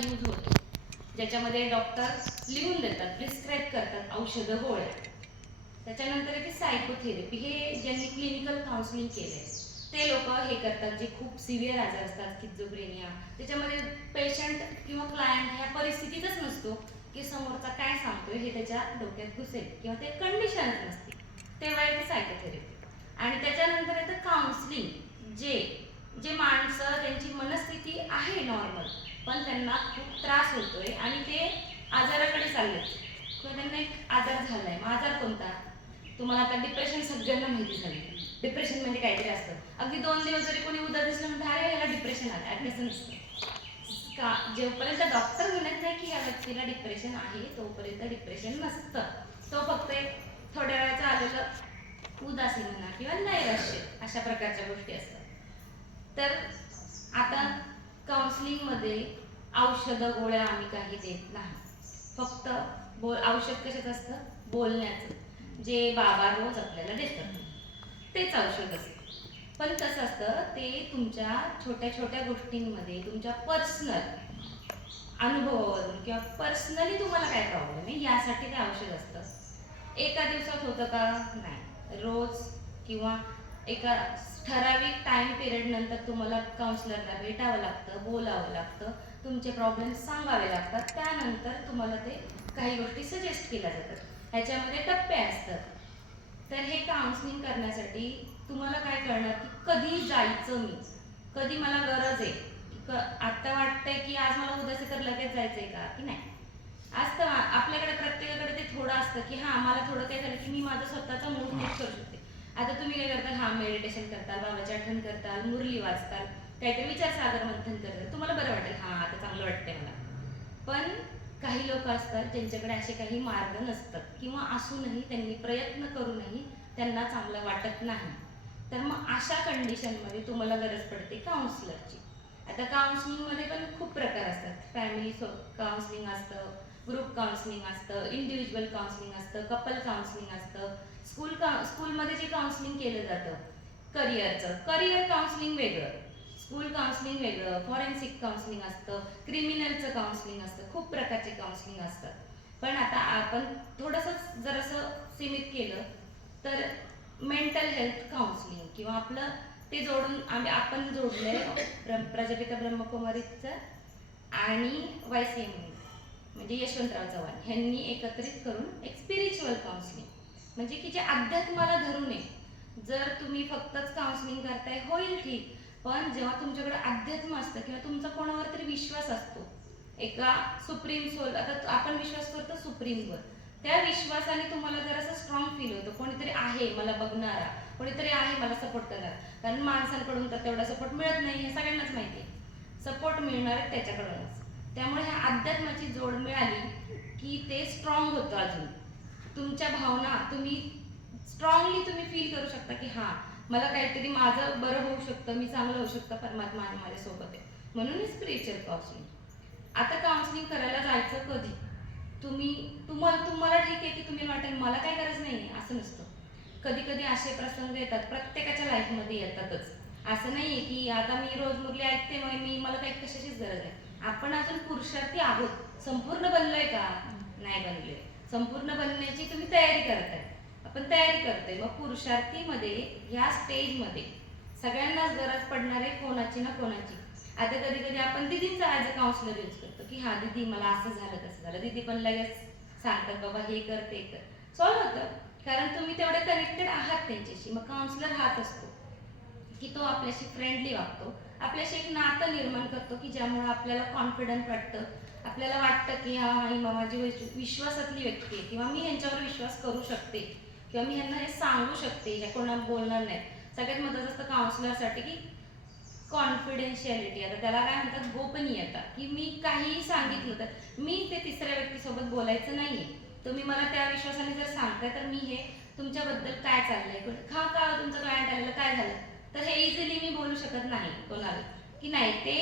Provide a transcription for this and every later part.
Use होतो, ज्याच्यामध्ये doctor लिहून देतात, प्रिस्क्राईब करतात औषधं गोळ्या. त्याच्यानंतर येते सायकोथेरपी. हे ज्यांनी क्लिनिकल काउन्सिलिंग केलंय ते लोक हे करतात, जे खूप सिव्हिअर आजार असतात, स्किझोफ्रेनिया. त्याच्यामध्ये पेशंट किंवा क्लायंट ह्या परिस्थितीतच नसतो की समोरचा काय सांगतोय हे त्याच्या डोक्यात घुसेल किंवा ते कंडिशनच नसते, तेव्हा येते सायकोथेरपी. आणि त्याच्यानंतर येतं काउन्सिलिंग, जे माणसं त्यांची मनस्थिती आहे नॉर्मल पण त्यांना खूप त्रास होतोय आणि ते आजाराकडे चालले किंवा त्यांना एक आजार झालाय. मग आजार कोणता? तुम्हाला आता डिप्रेशन सगळ्यांना माहिती झाली. डिप्रेशन म्हणजे काहीतरी असतं, अगदी 2 दिवस जरी कोणी उदास दिसलं म्हणतं अरे याला डिप्रेशन आलं, असं नसतं का. जोपर्यंत डॉक्टर म्हणत नाही की या व्यक्तीला डिप्रेशन आहे तोपर्यंत डिप्रेशन नसतं. तो फक्त एक थोड्या वेळाचं आलेलं उदासी म्हणा किंवा नैराश्य, अशा प्रकारच्या गोष्टी असतात. तर आता काउन्सिलिंगमध्ये औषधं गोळ्या आम्ही काही देत नाही, फक्त औषध कशाचं असतं? बोलण्याचं, जे बाबा रोज आपल्याला देतात तेच औषध असतं. पण कसं असतं, ते तुमच्या छोट्या छोट्या गोष्टींमध्ये तुमच्या पर्सनल अनुभवावरून किंवा पर्सनली तुम्हाला काय प्रॉब्लेम आहे यासाठी ते औषध असतं. एका दिवसात होतं का? नाही. रोज किंवा एका ठराविक टाइम पिरियड नंतर तुम्हाला काउन्सिलरला भेटावं लागतं, बोलावं लागतं, तुमचे प्रॉब्लेम सांगावे लागतात. त्यानंतर तुम्हाला ते काही गोष्टी सजेस्ट केल्या जातात. ह्याच्यामध्ये टप्पे असतात. तर हे काउन्सिलिंग करण्यासाठी तुम्हाला काय कळणार की कधी जायचं, मी कधी मला गरज आहे. आता वाटतंय की आज मला उद्याच तर लगेच जायचंय का की नाही. असतं आपल्याकडे, प्रत्येकाकडे ते थोडं असतं की हां मला थोडं काय झालं की मी माझा स्वतःचा मूड नीट करू शकते. आता तुम्ही काय करता? हां मेडिटेशन करताल, बाबाची आठवण करताल, मुरली वाचताल, काहीतरी विचार सागर मंथन करताल, तुम्हाला बरं वाटेल, हां आता चांगलं वाटतंय मला. पण काही लोक असतात ज्यांच्याकडे असे काही मार्ग नसतात किंवा असूनही त्यांनी प्रयत्न करूनही त्यांना चांगलं वाटत नाही. तर मग अशा कंडिशनमध्ये तुम्हाला गरज पडते काउन्सिलरची. आता काउन्सिलिंगमध्ये पण खूप प्रकार असतात. फॅमिली काउन्सिलिंग असतं, ग्रुप काउन्सिलिंग असतं, इंडिव्हिज्युअल काउन्सिलिंग असतं, कपल काउन्सिलिंग असतं. स्कूलमध्ये जे काउन्सिलिंग केलं जातं करिअर काउन्सिलिंग वेगळं, स्कूल काउन्सिलिंग वेगळं, फॉरेन्सिक काउन्सिलिंग असतं, क्रिमिनलचं काउन्सिलिंग असतं, खूप प्रकारचे काउन्सिलिंग असतात. पण आता आपण थोडंसं जरासं सीमित केलं तर मेंटल हेल्थ काउन्सिलिंग किंवा आपलं ते जोडून आपण जोडलंय प्रजापिता ब्रह्मकुमारीचं आणि YCM म्हणजे यशवंतराव चव्हाण ह्यांनी एकत्रित करून एक स्पिरिच्युअल काउन्सिलिंग, म्हणजे की जे अध्यात्माला धरून आहे. जर तुम्ही फक्तच काउन्सिलिंग करताय होईल ठीक, पण जेव्हा तुमच्याकडे अध्यात्म असतं किंवा तुमचा कोणावर तरी विश्वास असतो, एका सुप्रीम सोल, आता आपण विश्वास करतो सुप्रीमवर, त्या विश्वासाने तुम्हाला जरासं स्ट्रॉंग फील होतं, कोणीतरी आहे मला बघणारा, कोणीतरी आहे मला सपोर्ट करणार. कारण माणसांकडून तर तेवढा सपोर्ट मिळत नाही हे सगळ्यांनाच माहिती आहे. सपोर्ट मिळणार आहे त्याच्याकडूनच. त्यामुळे ह्या अध्यात्माची जोड मिळाली की ते स्ट्रॉंग होतं. अजून तुमच्या भावना तुम्ही स्ट्रॉंगली तुम्ही फील करू शकता की हां मला काहीतरी माझं बरं होऊ शकतं, मी चांगलं होऊ शकतं, परमात्मा आहे माझ्यासोबत आहे. म्हणून स्पिरिच्युअल काउन्सिलिंग. आता काउन्सिलिंग करायला जायचं कधी? तुम्हाला ठीक आहे की तुम्ही वाटेल मला काय गरज नाही आहे, असं नसतं. कधी कधी असे प्रसंग येतात, प्रत्येकाच्या लाईफमध्ये येतातच. असं नाही आहे की आता मी रोज मुरली ऐकते मग मला काही कशाचीच गरज नाही. आपण अजून पुरुषार्थी आहोत. संपूर्ण बनलोय का? नाही बनलोय. संपूर्ण बनण्याची तुम्ही तयारी करताय, आपण तयारी करतोय. मग पुरुषार्थीमध्ये ह्या स्टेजमध्ये सगळ्यांनाच गरज पडणार आहे कोणाची ना कोणाची. आता कधी कधी आपण दिदींचा ॲज अ काउन्सिलर यूज करतो की हां दीदी मला असं झालं तसं झालं, दीदी पण लगेच सांगतात बाबा हे कर ते कर, सॉल्व्ह होतं. कारण तुम्ही तेवढे कनेक्टेड आहात त्यांच्याशी. मग काउन्सिलर हाच असतो की तो आपल्याशी फ्रेंडली वागतो, आपल्याशी एक नातं निर्माण करतो की ज्यामुळे आपल्याला कॉन्फिडंट वाटतं, आपल्याला वाटतं की हा ही माझी विश्वासातली व्यक्ती आहे किंवा मी ह्यांच्यावर विश्वास करू शकते किंवा मी ह्यांना हे सांगू शकते, ह्या कोणाला बोलणार नाही. सगळ्यात महत्त्वाचं असतं काउन्सिलरसाठी की कॉन्फिडेन्शियलिटी. आता त्याला काय म्हणतात? गोपनीयता. की मी काहीही सांगितलं तर मी ते तिसऱ्या व्यक्तीसोबत बोलायचं नाहीये. तुम्ही मला त्या विश्वासाने जर सांगताय तर मी हे तुमच्याबद्दल काय चाललंय, का तुमचं क्लायंट आलेलं काय झालं, तर हे इझिली मी बोलू शकत नाही कोणाला की नाही, ते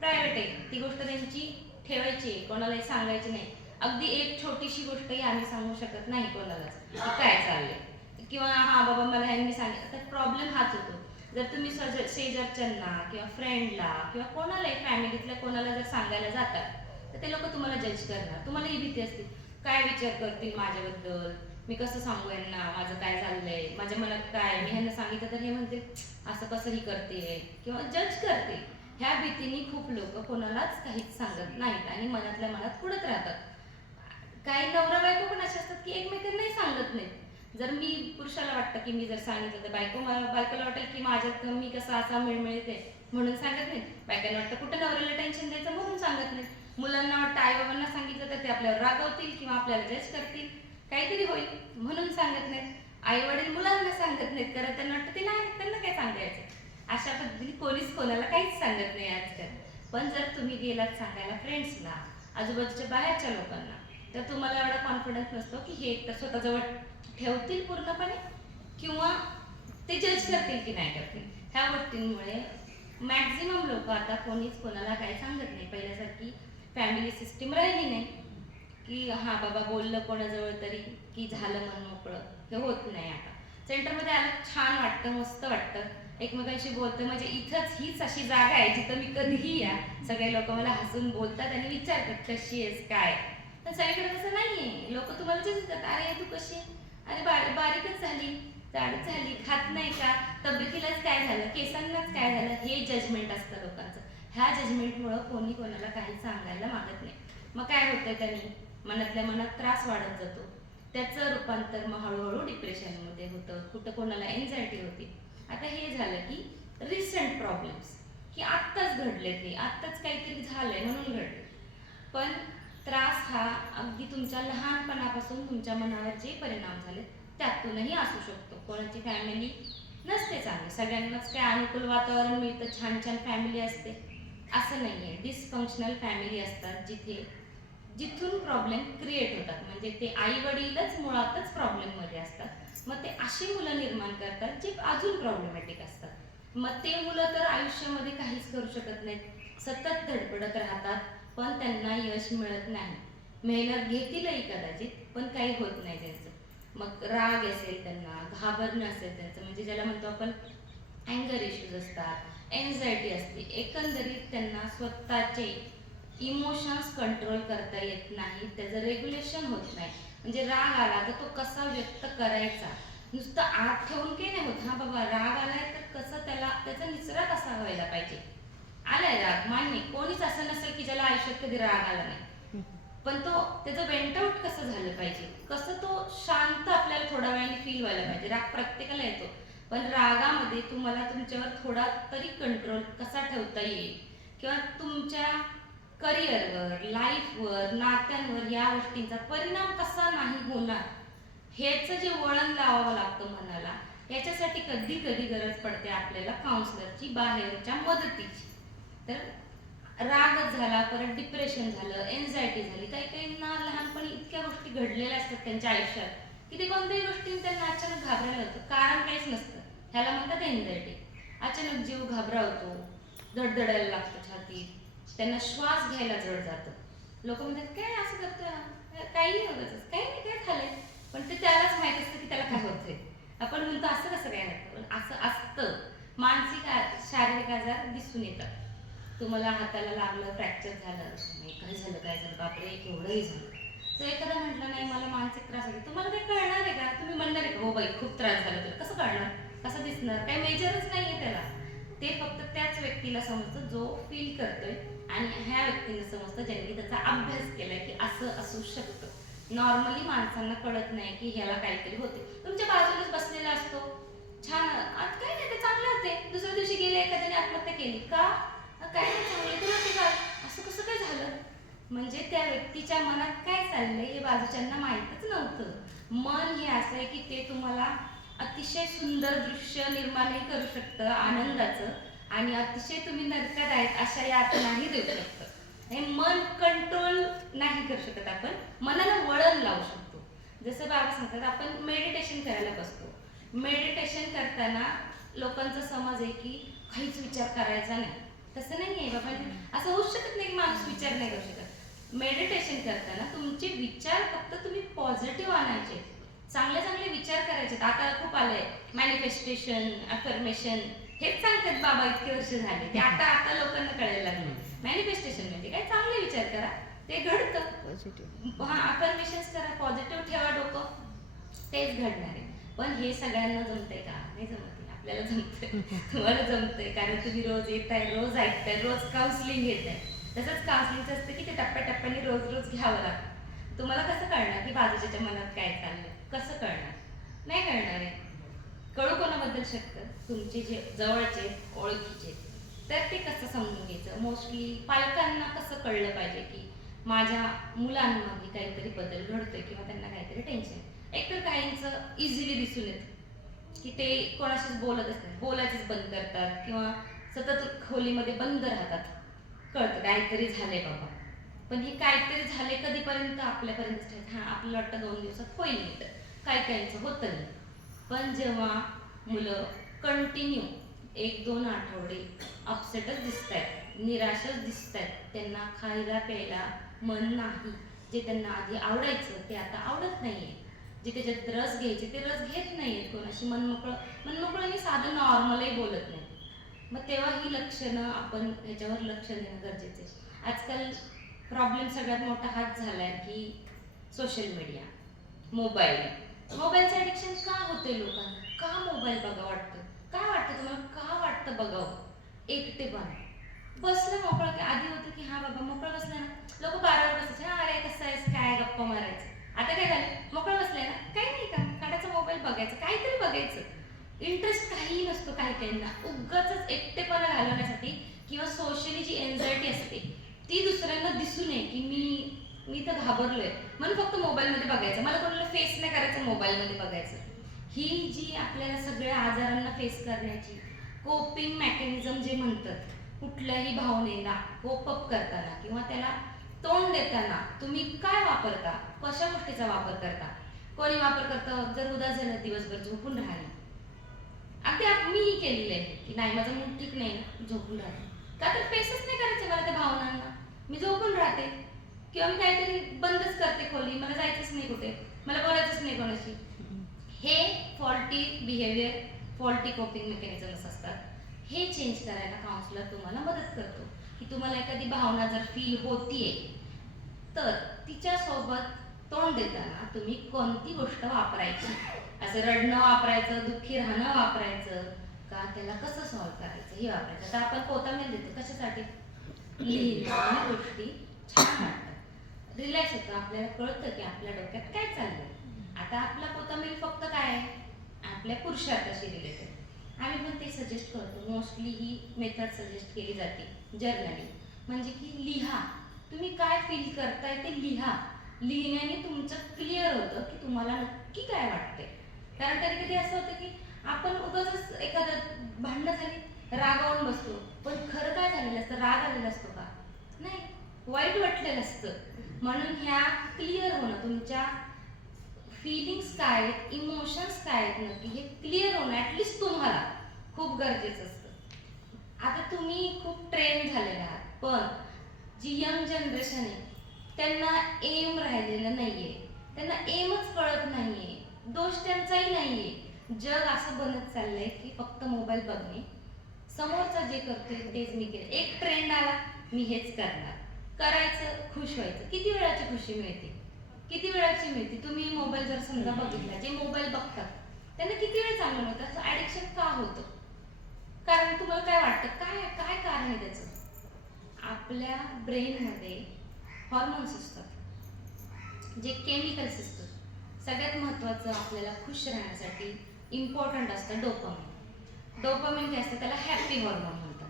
प्रायव्हेट आहे, ती गोष्ट त्यांची ठेवायची आहे, कोणालाही सांगायची नाही. अगदी एक छोटीशी गोष्टही आम्ही सांगू शकत नाही कोणालाच की काय चाललंय किंवा हा बाबा मला ह्यांनी सांगितलं, तर प्रॉब्लेम हाच होतो. जर तुम्ही शेजारच्यांना किंवा फ्रेंडला किंवा कोणालाही फॅमिलीतल्या कोणाला जर सांगायला जातात तर ते लोक तुम्हाला जज करणार. तुम्हाला ही भीती असते, काय विचार करतील माझ्याबद्दल, मी कसं सांगू यांना माझं काय चाललंय, माझ्या मनात काय, मी ह्यांना सांगितलं तर हे म्हणतील असं कसं ही करते किंवा जज करते. ह्या भीतीने खूप लोक कोणालाच काहीच सांगत नाहीत आणि मनातल्या मनात पुढत राहतात. काही नवरा बायको पण असे असतात की एकमेकांनाही सांगत नाहीत. जर मी पुरुषाला वाटतं की मी जर सांगितलं तर बायकोला वाटेल की माझ्यात मी कसा असा मिळमिळते म्हणून सांगत नाही. बायकांना वाटतं कुठं नवऱ्याला टेन्शन द्यायचं म्हणून सांगत नाही. मुलांना वाटतं आई बाबांना सांगितलं तर ते आपल्यावर रागवतील किंवा आपल्याला जज करतील, काहीतरी होईल म्हणून सांगत नाहीत. आई वडील मुलांना सांगत नाहीत, कारण त्यांना वाटतं ते नाही, त्यांना काय सांगायचं. अशा पद्धतीने कोणीच कोणाला काहीच सांगत नाही आजकाल. पण जर तुम्ही गेलात सांगायला फ्रेंड्सला, आजूबाजूच्या बाहेरच्या लोकांना, तर तुम्हाला एवढा कॉन्फिडन्स नसतो की हे एकतर स्वतःजवळ ठेवतील पूर्णपणे किंवा ते जज करतील की नाही करतील. ह्या गोष्टींमुळे मॅक्झिमम लोक आता कोणीच कोणाला काही सांगत नाही. पहिल्यासारखी फॅमिली सिस्टीम राहिली नाही की हां बाबा बोललं कोणाजवळ तरी की झालं मन मोकळं, हे होत नाही. आता सेंटरमध्ये आलं छान वाटतं, मस्त वाटतं, एकमेकांशी बोलतं. म्हणजे इथंच हीच अशी जागा आहे जिथं मी कधीही या सगळे लोक मला हसून बोलतात आणि विचारतात कशी आहेस काय. पण सगळीकडे तसं नाही आहे. लोक तुम्हाला जज करतात, अरे तू कशी आहे, अरे बारीकच झाली, जाडच झाली, खात नाही का, तब्येतीलाच काय झालं, केसांनाच काय झालं, हे जजमेंट असतं लोकांचं. ह्या जजमेंटमुळं कोणी कोणाला काही सांगायला मागत नाही. मग काय होतं, त्यांनी मनातल्या मनात त्रास वाढत जातो. त्याचं रूपांतर मग हळूहळू डिप्रेशनमध्ये होतं, कुठं कोणाला एन्झायटी होती. आता हे झालं की रिसेंट प्रॉब्लेम्स, की आत्ताच घडले, ते आत्ताच काहीतरी झालंय म्हणून घडले. पण त्रास हा अगदी तुमच्या लहानपणापासून तुमच्या मनावर जे परिणाम झाले त्यातूनही असू शकतो. कोणाची फॅमिली नसते चांगली, सगळ्यांनाच काय अनुकूल वातावरण मिळतं, छान छान फॅमिली असते असं नाही आहे. डिसफंक्शनल फॅमिली असतात जिथून प्रॉब्लेम क्रिएट होतात. म्हणजे ते आई वडीलच मुळातच प्रॉब्लेममध्ये असतात. मग ते अशी मुलं निर्माण करतात जे अजून प्रॉब्लेमॅटिक असतात. मग ते मुलं तर आयुष्यामध्ये काहीच करू शकत नाहीत, सतत धडपडत राहतात, पण त्यांना यश मिळत नाही. मेहनत घेतीलही कदाचित, पण काही होत नाही त्यांचं. मग राग असेल त्यांना, घाबरणं असेल त्यांचं, म्हणजे ज्याला म्हणतो आपण अँगर इश्यूज असतात, एन्झायटी असते. एकंदरीत त्यांना स्वतःचे इमोशन्स कंट्रोल करता येत नाही, त्याचं रेग्युलेशन होत नाही. म्हणजे राग आला तर तो कसा व्यक्त करायचा, नुसतं आत ठेवून काही नाही होत. हा बाबा राग आलाय तर कसं त्याचा निचरा कसा व्हायला पाहिजे. आलाय राग, मान्य, कोणीच असं नसेल की ज्याला आयुष्यात कधी राग आला नाही, पण तो त्याचं वेंट आउट कसं झालं पाहिजे, कसं तो शांत आपल्याला थोड्या वेळाने फील व्हायला पाहिजे. राग प्रत्येकाला येतो, पण रागामध्ये तुम्हाला तुमच्यावर थोडा तरी कंट्रोल कसा ठेवता येईल किंवा तुमच्या करिअरवर, लाईफवर, नात्यांवर या गोष्टींचा परिणाम कसा नाही होणार, ह्याचं जे वळण लावावं लागतं मनाला, याच्यासाठी कधी कधी गरज पडते आपल्याला काउन्सलरची, बाहेरच्या मदतीची. तर रागच झाला, परत डिप्रेशन झालं, एन्झायटी झाली, काही काहींना लहानपणी इतक्या गोष्टी घडलेल्या असतात त्यांच्या आयुष्यात की ते कोणत्याही गोष्टी त्यांना अचानक घाबरायला होतं, कारण काहीच नसतं. ह्याला म्हणतात एन्झायटी. अचानक जीव घाबरावतो, धडधडायला लागतं छातीत, त्यांना श्वास घ्यायला जड जातं. लोक म्हणतात काय असं करतोय, काही होतच, काही नाही, काय झालंय, पण ते त्यालाच माहित असतं की त्याला काय होतंय. आपण म्हणतो असं कसं काय होतं, पण असं असतं. मानसिक शारीरिक आजार दिसून येतात. तुम्हाला हाताला लागलं, फ्रॅक्चर झालं, काय झालं बापरे केवढंही झालं, तर एखादा म्हटलं नाही मला मानसिक त्रास होतो, तुम्हाला काही कळणार आहे का, तुम्ही म्हणणार आहे का हो बाई खूप त्रास झाला, तुला कसं कळणार, कसं दिसणार, काही मेजरच नाही आहे त्याला. ते फक्त त्याच व्यक्तीला समजतं जो फील करतोय, आणि ह्या व्यक्तीला समजतं ज्यांनी त्याचा अभ्यास केलाय की असं असू शकतं. नॉर्मली माणसांना कळत नाही की ह्याला काहीतरी होते. तुमच्या बाजूलाच बसलेला असतो, छान आज काय नाही ते चांगलं होते, दुसऱ्या दिवशी गेले एखाद्याने आत्महत्या केली का, काय नाही चांगलं तुला ते काय असं कसं काय झालं. म्हणजे त्या व्यक्तीच्या मनात काय चाललंय हे बाजूच्यांना माहीतच नव्हतं. मन हे असं आहे की ते तुम्हाला अतिशय सुंदर दृश्य निर्माणही करू शकतं आनंदाचं, आणि अतिशय तुम्ही नरकदायक अशा यातनाही देऊ शकतं. हे मन कंट्रोल नाही करू शकत, आपण मनाला वळण लावू शकतो. जसं बाबा सांगतात आपण मेडिटेशन करायला बसतो, मेडिटेशन करताना लोकांचा समज आहे की काहीच विचार करायचा नाही. तसं नाही आहे बाबा, असं होऊ शकत नाही की माणूस विचार नाही करू शकत. मेडिटेशन करताना तुमचे विचार फक्त तुम्ही पॉझिटिव्ह आणायचे, चांगले चांगले विचार करायचे. आता खूप आलंय मॅनिफेस्टेशन, अफर्मेशन, हेच सांगतात बाबा इतके वर्ष झाले, ते आता आता लोकांना कळायला लागलं. मॅनिफेस्टेशन म्हणजे काय, चांगले विचार करा ते घडतं. हा, अफर्मेशन्स करा, पॉझिटिव्ह ठेवा डोकं, तेच घडणार आहे. पण हे सगळ्यांना जमतंय का? नाही जमत. आपल्याला जमतंय, तुम्हाला जमतंय, कारण तुम्ही रोज येताय, रोज ऐकताय, रोज काउन्सिलिंग घेताय. तसंच काउन्सिलिंगचं असतं की ते टप्प्याटप्प्याने रोज रोज घ्यावं लागतं. तुम्हाला कसं कळणार की बाजूच्या मनात काय चाललंय? कसं कळणार? नाही कळणार आहे. कळू कोणाबद्दल शकतं? तुमचे जे जवळचे ओळखीचे, तर ते कसं समजून घ्यायचं? मोस्टली पालकांना कसं कळलं पाहिजे की माझ्या मुलांमध्ये काहीतरी बदल घडतोय किंवा त्यांना काहीतरी टेन्शन. एकतर काहींचं इझिली दिसून येतं की ते कोणाशीच बोलत असतात, बोलायचंच बंद करतात किंवा सतत खोलीमध्ये बंद राहतात. कळतं काहीतरी झालंय बाबा. पण हे काहीतरी झाले कधीपर्यंत आपल्यापर्यंत, हां आपल्याला वाटतं 2 दिवसात होईल नीट, काही काहींचं होतं नाही. पण जेव्हा मुलं कंटिन्यू 1-2 आठवडे अपसेटच दिसत आहेत, निराशच दिसत आहेत, त्यांना खायला प्यायला मन नाही, जे त्यांना आधी आवडायचं ते आता आवडत नाही आहे, जे त्याच्यात रस घ्यायचे ते रस घेत नाही आहेत, कोणाशी मनमोकळं साधं नॉर्मलही बोलत नाही. मग तेव्हा ही लक्षणं आपण ह्याच्यावर लक्ष देणं गरजेचं आहे. आजकाल प्रॉब्लेम सगळ्यात मोठा हाच झाला आहे की सोशल मीडिया, मोबाईलचं ॲडिक्शन का होते लोकांना? का मोबाईल बघा वाटतं? काय वाटतं तुम्हाला, का वाटतं बघावं? एकटेपणा. बसलं मोकळं, की आधी होतं की हां बाबा मोकळं बसलं ना, लोक 12वर बसायचे, हां अरे कसं आहेस, काय गप्पा मारायचं. आता काय झालं, मोकळं बसलंय ना, काही नाही का, काढायचं मोबाईल बघायचं, काहीतरी बघायचं. इंटरेस्ट काहीही नसतो काही काहींना, उगाचच एकटेपणा घालवण्यासाठी किंवा सोशली जी एन्झायटी असते ती दुसऱ्यांना दिसू नये की मी तर घाबरलोय म्हणून फक्त मोबाईलमध्ये बघायचं, मला कोणाला फेस नाही करायचं, मोबाईलमध्ये बघायचं. ही जी आपल्याला सगळ्या आजारांना फेस करण्याची कोपिंग मेकॅनिझम जे म्हणतात, कुठल्याही भावनेला कोप अप करताना किंवा त्याला तोंड देताना तुम्ही काय वापरता, कशा गोष्टीचा वापर करता. कोणी वापर करतं, जर उदास झालं दिवसभर झोपून राहिली, अगदी मीही केलेलं आहे की नाही माझं मूड ठीक नाही ना, झोपून राहते, का तर फेसच नाही करायचं मला त्या भावनांना, मी झोपून राहते किंवा मी काहीतरी बंदच करते खोली, मला जायचंच नाही कुठे, मला बोलायचंच नाही कोणाशी. हे faulty behaviour, faulty coping mechanisms असतात. हे चेंज करायला काउन्सिलर तुम्हाला मदत करतो की तुम्हाला एखादी भावना जर फील होतीये तर तिच्यासोबत तोंड देताना तुम्ही कोणती गोष्ट वापरायची, असं रडणं वापरायचं, दुःखी राहणं वापरायचं का, त्याला कसं सॉल्व्ह करायचं हे वापरायचं. तर आपण कोतामेल देतो कशासाठी, लिहिणं गोष्टी छान वाटतात, रिलॅक्स होतं, आपल्याला कळतं की आपल्या डोक्यात काय चाललंय. आता आपला कोतामेल फक्त काय आहे, आपल्या पुरुषार्थाशी रिलेटेड. आम्ही पण ते सजेस्ट करतो, मोस्टली ही मेथड सजेस्ट केली जाते जर्नलिंग, म्हणजे की लिहा, तुम्ही काय फील करताय ते लिहा. लिहिण्याने तुमचं क्लिअर होतं की तुम्हाला नक्की काय वाटतंय. कारण कधी कधी असं होतं की आपण उगाचच एखादं भांडणं झाली रागावून बसतो, पण खरं काय झालेलं असतं, राग आलेला असतो का, नाही, वाईट वाटलेलं असतं. म्हणून ह्या क्लिअर होणं, तुमच्या फिलिंग्स काय आहेत, इमोशन्स काय आहेत नक्की हे क्लिअर होणं ॲटलिस्ट तुम्हाला खूप गरजेचं असतं. आता तुम्ही खूप ट्रेन झालेला आहात, पण जी यंग जनरेशन आहे त्यांना एम राहिलेलं नाहीये, त्यांना एमच कळत नाहीये, दोष त्यांचाही नाहीये. जग असं बनत चाललंय की फक्त मोबाईल बघणे, समोरचा जे करतोय तेच मी केलं, एक ट्रेंड आला मी हेच करणार, करायचं, खुश व्हायचं. किती वेळाची खुशी मिळते, किती वेळाची मिळते. तुम्ही मोबाईल जर समजा बघितला, जे मोबाईल बघतात त्यांना किती वेळ चांगलं मिळतं. असं ॲडिक्शन का होतं, कारण तुम्हाला काय वाटतं, काय काय कारण आहे त्याचं. आपल्या ब्रेनमध्ये हॉर्मोन्स असतात, जे केमिकल्स असतात. सगळ्यात महत्त्वाचं आपल्याला खुश राहण्यासाठी इम्पॉर्टंट असतं डोपामिन. डोपामिन काय असतं, त्याला हॅपी हॉर्मोन म्हणतात.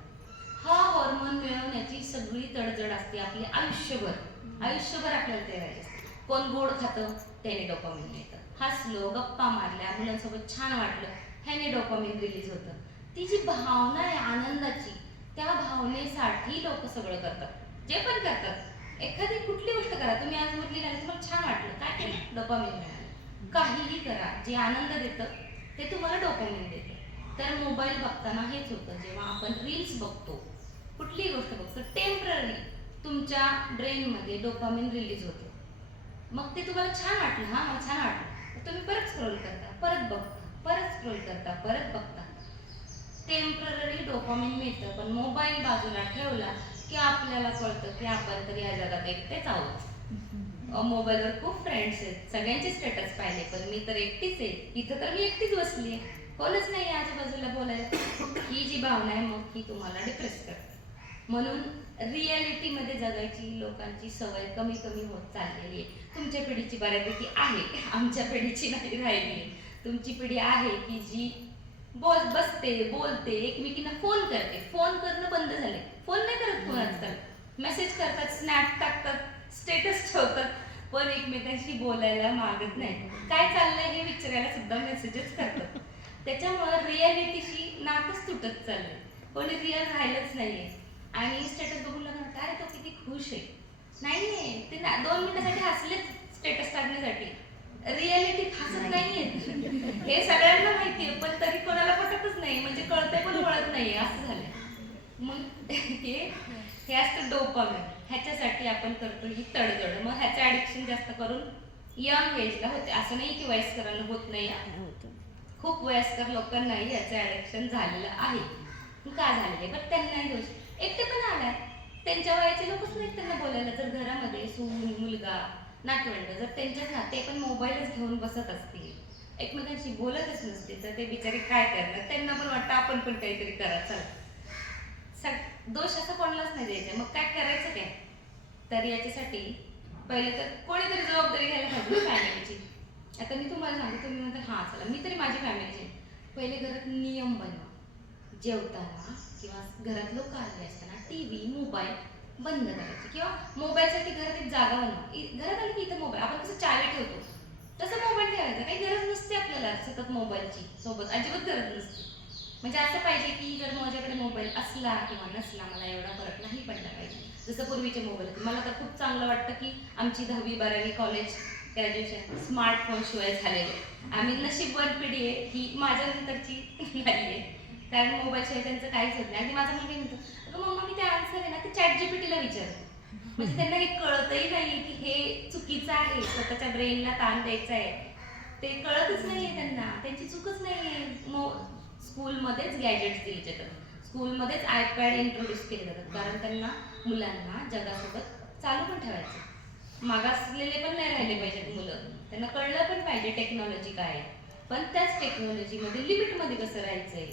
हा हॉर्मोन मिळवण्याची सगळी तडजड असते आपली आयुष्यभर, आयुष्यभर आपल्याला ते राहायचं असतं. कोण गोड खातं त्याने डोपामिन मिळतं, हसलो, गप्पा मारल्या, मुलांसोबत छान वाटलं, ह्याने डोपामिन रिलीज होतं. ती जी भावना आहे आनंदाची, त्या भावनेसाठी लोक सगळं करतात, जे पण करतात. एखादी कुठली गोष्ट करा, तुम्ही आज मुरली लागली, तुम्हाला छान वाटलं, काय केलं, डोपामिन मिळालं. काहीही करा, जे आनंद देतं ते तुम्हाला डोपामिन देतं. तर मोबाईल बघताना हेच होतं, जेव्हा आपण रील्स बघतो, कुठलीही गोष्ट बघतो, टेम्पररी तुमच्या ब्रेनमध्ये डोपामिन रिलीज होतं. मग ते तुम्हाला छान वाटलं, हां मला छान वाटलं, तुम्ही परत स्क्रोल करता, परत बघता, परत स्क्रोल करता, परत बघता. टेम्पररी डोपामिन मिळतं, पण मोबाईल बाजूला ठेवला की आपल्याला कळतं की आपण तर या जगात एकटेच आहोत. मोबाईलवर खूप फ्रेंड्स आहेत, सगळ्यांचे स्टेटस पाहिले, पण मी तर एकटीच आहे, इथं तर मी एकटीच बसली आहे, कोणच नाही आजूबाजूला बोलायला. ही जी भावना आहे मग ही तुम्हाला डिप्रेस करते. म्हणून रियालिटीमध्ये जगायची लोकांची सवय कमी कमी होत चाललेली आहे. तुमच्या पिढीची बऱ्यापैकी आहे, आमच्या पिढीची नाही राहिली. तुमची पिढी आहे की जी बसते, बोलते, एकमेकींना फोन करते. फोन करणं बंद झाले, फोन नाही करत कोण आजकाल. मेसेज करतात, स्नॅप टाकतात, स्टेटस ठेवतात, पण एकमेकांशी बोलायला मागत नाही. काय चाललंय हे विचारायला सुद्धा मेसेजेस करतात. त्याच्यामुळं रियालिटीशी नातच तुटत चाललंय, कोणी रिअल राहिलंच नाहीये. आणि स्टेटस बघून लग्न अरे तो किती खुश आहे, नाहीये ते 2 मिनिटासाठी हसलेच स्टेटस टाकण्यासाठी, रियालिटीत हसत नाहीये. हे सगळ्यांना माहितीये, पण तरी कोणाला पटतच नाही, म्हणजे कळतंय पण कळत नाहीये, असं झालंय. मग हे असतं डोपामिन, ह्याच्यासाठी आपण करतो ही तडजोड. मग ह्याचं ॲडिक्शन जास्त करून यंग एजला होते, असं नाही की वयस्करांना होत नाही. खूप वयस्कर लोकांनाही याचं ॲडिक्शन झालेलं आहे. का झालेलं आहे, पण त्यांनाही दोष. एकटे पण आल्या, त्यांच्या वयाचे लोकच नाहीत त्यांना बोलायला. जर घरामध्ये सून, मुलगा, नातवंड जर त्यांच्याच ना ते पण मोबाईलच घेऊन बसत असतील, एकमेकांशी बोलतच नसतील, तर ते बिचारे काय करणार. त्यांना पण वाटतं आपण पण काहीतरी करा, चला. दोष असं कोणालाच नाही द्यायचा. मग काय करायचं काय, तर याच्यासाठी पहिले तर कोणीतरी जबाबदारी घ्यायला पाहिजे फॅमिलीची. आता मी तुम्हाला सांगते, तुम्ही म्हणता हां चला मी तरी माझी फॅमिलीची. पहिले घरात नियम बनवा, जेवताना किंवा घरात लोक आले असताना टीव्ही, मोबाईल बंद करायचे, किंवा मोबाईलसाठी घरात एक जागा बनवा. घरात आली की इथं मोबाईल, आपण कसं चावी ठेवतो तसं मोबाईल ठेवायचा. काही गरज नसते आपल्याला सतत मोबाईलची, सोबत अजिबात गरज नसते. म्हणजे असं पाहिजे की जर माझ्याकडे मोबाईल असला किंवा नसला मला एवढा फरक नाही पडला पाहिजे. जसं पूर्वीचे मोबाईल होते. मला तर खूप चांगलं वाटतं की आमची 10वी 12वी कॉलेज ग्रॅज्युएशन स्मार्टफोन शिवाय झालेले. आम्ही नशीबवान पिढी आहे ही माझ्या नंतरची नाही आहे, कारण मोबाईलशिवाय त्यांचं काहीच होत नाही. आणि माझा मुलगा म्हणतो, अगं मम्मा मी ते आन्सर आहे ना ते ChatGPTला विचारतो. म्हणजे त्यांना हे कळतही नाही की हे चुकीचं आहे, स्वतःच्या ब्रेनला ताण द्यायचा आहे, ते कळतच नाहीये त्यांना, त्यांची चूकच नाहीये. स्कूलमध्येच गॅजेट्स दिले जातात, स्कूलमध्येच आयपॅड इंट्रोड्यूस केले जातात, कारण त्यांना मुलांना जगासोबत चालू पण ठेवायचं. मागासलेले पण नाही राहिले पाहिजेत मुलं, त्यांना कळलं पण पाहिजे टेक्नॉलॉजी काय आहे, पण त्याच टेक्नॉलॉजीमध्ये लिमिटमध्ये कसं राहायचंय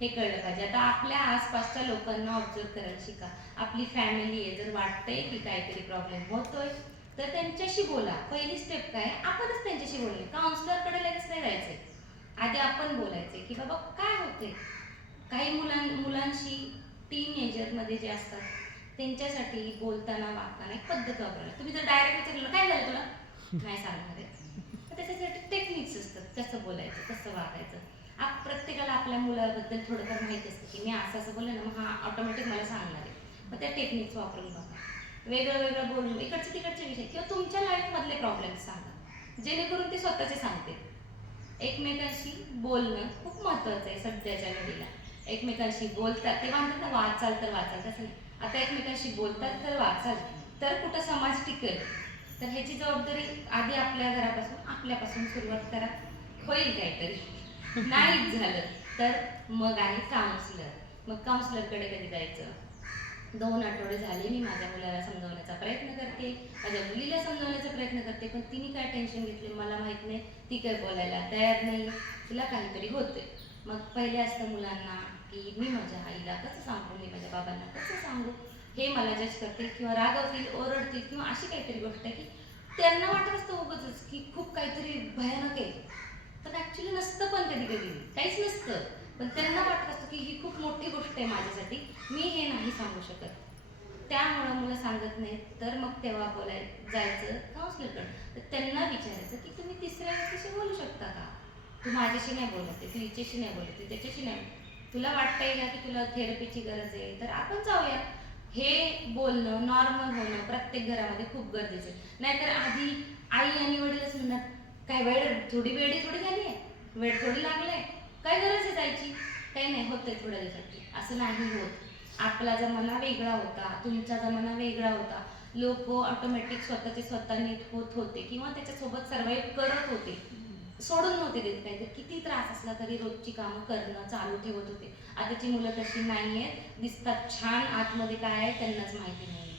हे कळलं पाहिजे. आता आपल्या आसपासच्या लोकांना ऑब्झर्व करायला शिका. आपली फॅमिली आहे, जर वाटतंय की काहीतरी प्रॉब्लेम होतोय तर त्यांच्याशी बोला. पहिली स्टेप काय, आपणच त्यांच्याशी बोलणे. काउन्सिलरकडे लगेच नाही जायचंय, आधी आपण बोलायचे की बाबा काय होते. काही मुलांशी टीनेजरमध्ये जे असतात त्यांच्यासाठी बोलताना वागताना एक पद्धत वापरायला. तुम्ही जर डायरेक्ट विचारलं काय झालं तुला, नाही सांगणार आहे, तर त्याच्यासाठी टेक्निक्स असतात, कसं बोलायचं, कसं वागायचं. प्रत्येकाला आपल्या मुलाबद्दल थोडंफार माहिती असतं की मी असं असं बोलले ना मग हा ऑटोमॅटिक मला सांगणार आहे. मग त्या टेक्निक्स वापरून बघा, वेगळं वेगळं बोलून इकडचे तिकडचे विषय किंवा तुमच्या लाईफमधले प्रॉब्लेम्स सांगा, जेणेकरून ते स्वतःचे सांगते. एकमेकांशी बोलणं खूप महत्त्वाचं आहे सध्याच्या घडीला. एकमेकांशी बोलतात ते म्हणतात ना वाचाल तर वाचाल, तसं नाही. आता एकमेकांशी बोलतात तर वाचाल तर कुठं समाज टिकेल. तर ह्याची जबाबदारी आधी आपल्या घरापासून, आपल्यापासून सुरुवात करा, होईल काहीतरी. नाहीच झालं तर मग आहे काउन्सिलर. मग काउन्सिलरकडे कधी जायचं, 2 आठवडे झाले मी माझ्या मुलाला समजावण्याचा प्रयत्न करते, माझ्या मुलीला समजावण्याचा प्रयत्न करते, पण तिने काय टेन्शन घेतले मला माहीत नाही, ती काय बोलायला तयार नाही, तिला काहीतरी होते. मग पहिले असतं मुलांना की मी माझ्या आईला कसं सांगू, मी माझ्या बाबांना कसं सांगू, हे मला जज करतील किंवा रागवतील, ओरडतील किंवा अशी काहीतरी गोष्ट आहे की त्यांना वाटत असतं उगाचच की खूप काहीतरी भयानक आहे, पण ॲक्च्युली नसतं. पण कधी कधी काहीच नसतं, पण त्यांना वाटत असतं की ही खूप मोठी गोष्ट आहे माझ्यासाठी, मी हे नाही सांगू शकत. त्यामुळं मुलं सांगत नाहीत, तर मग तेव्हा जायचं काउन्सिलरकडं. तर त्यांना विचारायचं की तुम्ही तिसऱ्या व्यक्तीशी बोलू शकता का, तू माझ्याशी नाही बोलते, तू हिच्याशी नाही बोलते, त्याच्याशी नाही, तुला वाटतंय का की तुला थेरपीची गरज आहे, तर आपण जाऊया. हे बोलणं, नॉर्मल होणं प्रत्येक घरामध्ये खूप गरजेचं आहे. नाहीतर आधी आई आणि वडीलच म्हणतात काय वेळ थोडी वेळी थोडी झाली आहे, वेळ थोडी लागलाय, काय गरज आहे जायची, काही नाही होतंय थोड्या दिवसाची. असं नाही होत. आपला जमाना वेगळा होता, तुमचा जमाना वेगळा होता. लोक ऑटोमॅटिक स्वतःचे स्वतः नीट होत होते किंवा त्याच्यासोबत सर्वाईव्ह करत होते. सोडून नव्हते देत, काही तर किती त्रास असला तरी रोजची कामं करणं चालू ठेवत होते. आताची मुलं तशी नाही आहेत, दिसतात छान, आतमध्ये काय आहे त्यांनाच माहिती नाही,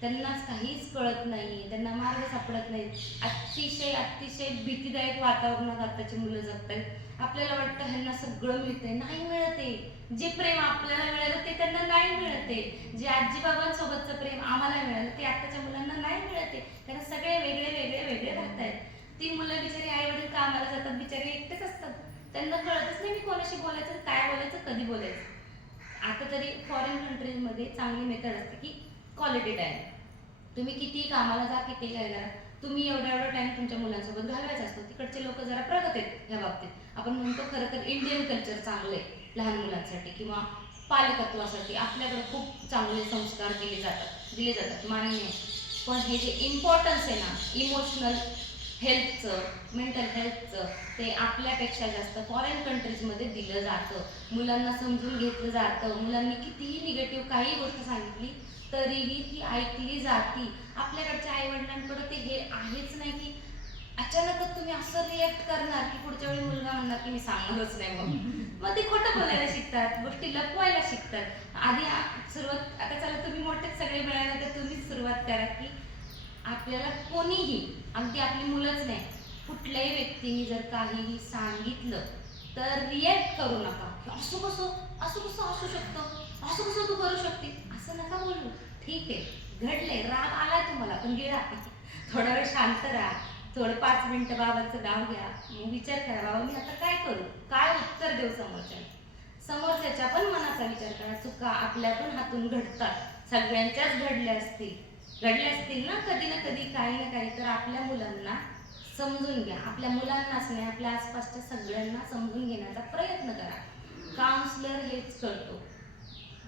त्यांनाच काहीच कळत नाही, त्यांना मार्ग सापडत नाही. अतिशय अतिशय भीतीदायक वातावरणात आताची मुलं जगत आहेत. आपल्याला वाटतं ह्यांना सगळं मिळतंय, नाही मिळते. जे प्रेम आपल्याला मिळालं ते त्यांना नाही मिळते, जे आजी बाबांसोबतचं प्रेम आम्हाला मिळालं ते आताच्या मुलांना नाही मिळते, कारण सगळे वेगळे वेगळे वेगळे राहत आहेत. ती मुलं बिचारी आई वडील कामाला जातात, बिचारी एकटेच असतात, त्यांना कळतच नाही मी कोणाशी बोलायचं, काय बोलायचं, कधी बोलायचं. आता तरी फॉरेन कंट्रीजमध्ये चांगली मेथड असते की क्वालिटी टाईम. तुम्ही किती कामाला जा, किती काय करा, तुम्ही एवढा टाइम तुमच्या मुलांसोबत घालवायचा असतो. तिकडचे लोक जरा प्रगत आहेत ह्या बाबतीत. आपण म्हणतो खरं तर इंडियन कल्चर चांगलं आहे लहान मुलांसाठी किंवा पालकत्वासाठी, आपल्याकडे खूप चांगले संस्कार दिले जातात, मान्य आहे. पण हे जे इम्पॉर्टन्स आहे ना इमोशनल हेल्थचं, मेंटल हेल्थचं, ते आपल्यापेक्षा जास्त फॉरेन कंट्रीजमध्ये दिलं जातं. मुलांना समजून घेतलं जातं. मुलांनी कितीही निगेटिव्ह काही गोष्ट सांगितली तरीही ती ऐकली जाती. आपल्याकडच्या आई वडिलांकडे ते हे आहेच नाही की अचानकच तुम्ही असं रिॲक्ट करणार की पुढच्या वेळी मुलगा म्हणणार की मी सांगणारच नाही. मग ते खोटं बोलायला शिकतात, गोष्टी लपवायला शिकतात. आधी सुरुवात, आता चला तुम्ही मोठेच सगळे मिळाले तर तुम्हीच सुरुवात करा की आपल्याला कोणीही, अगदी आपली मुलंच नाही, कुठल्याही व्यक्तीने जर काहीही सांगितलं तर रिॲक्ट करू नका. असं कसं असू शकतं, असं कसं तू करू शकते, असं नका बोलू. ठीक आहे, घडलंय, राग आलाय तुम्हाला, पण गिळा, थोडा वेळ शांत राहा, थोडं 5 मिनिटं बाबांचं नाव घ्या, मग विचार करा बाबा मी आता काय करू, काय उत्तर देऊ समोरच्याच्या पण मनाचा विचार करा. चुका आपल्या पण हातून घडतात, सगळ्यांच्याच घडल्या असतील ना कधी ना कधी, काही ना काही. तर आपल्या मुलांना समजून घ्या, आपल्या मुलांनाच नाही आपल्या आसपासच्या सगळ्यांना समजून घेण्याचा प्रयत्न करा. काउन्सलर हेच करतो.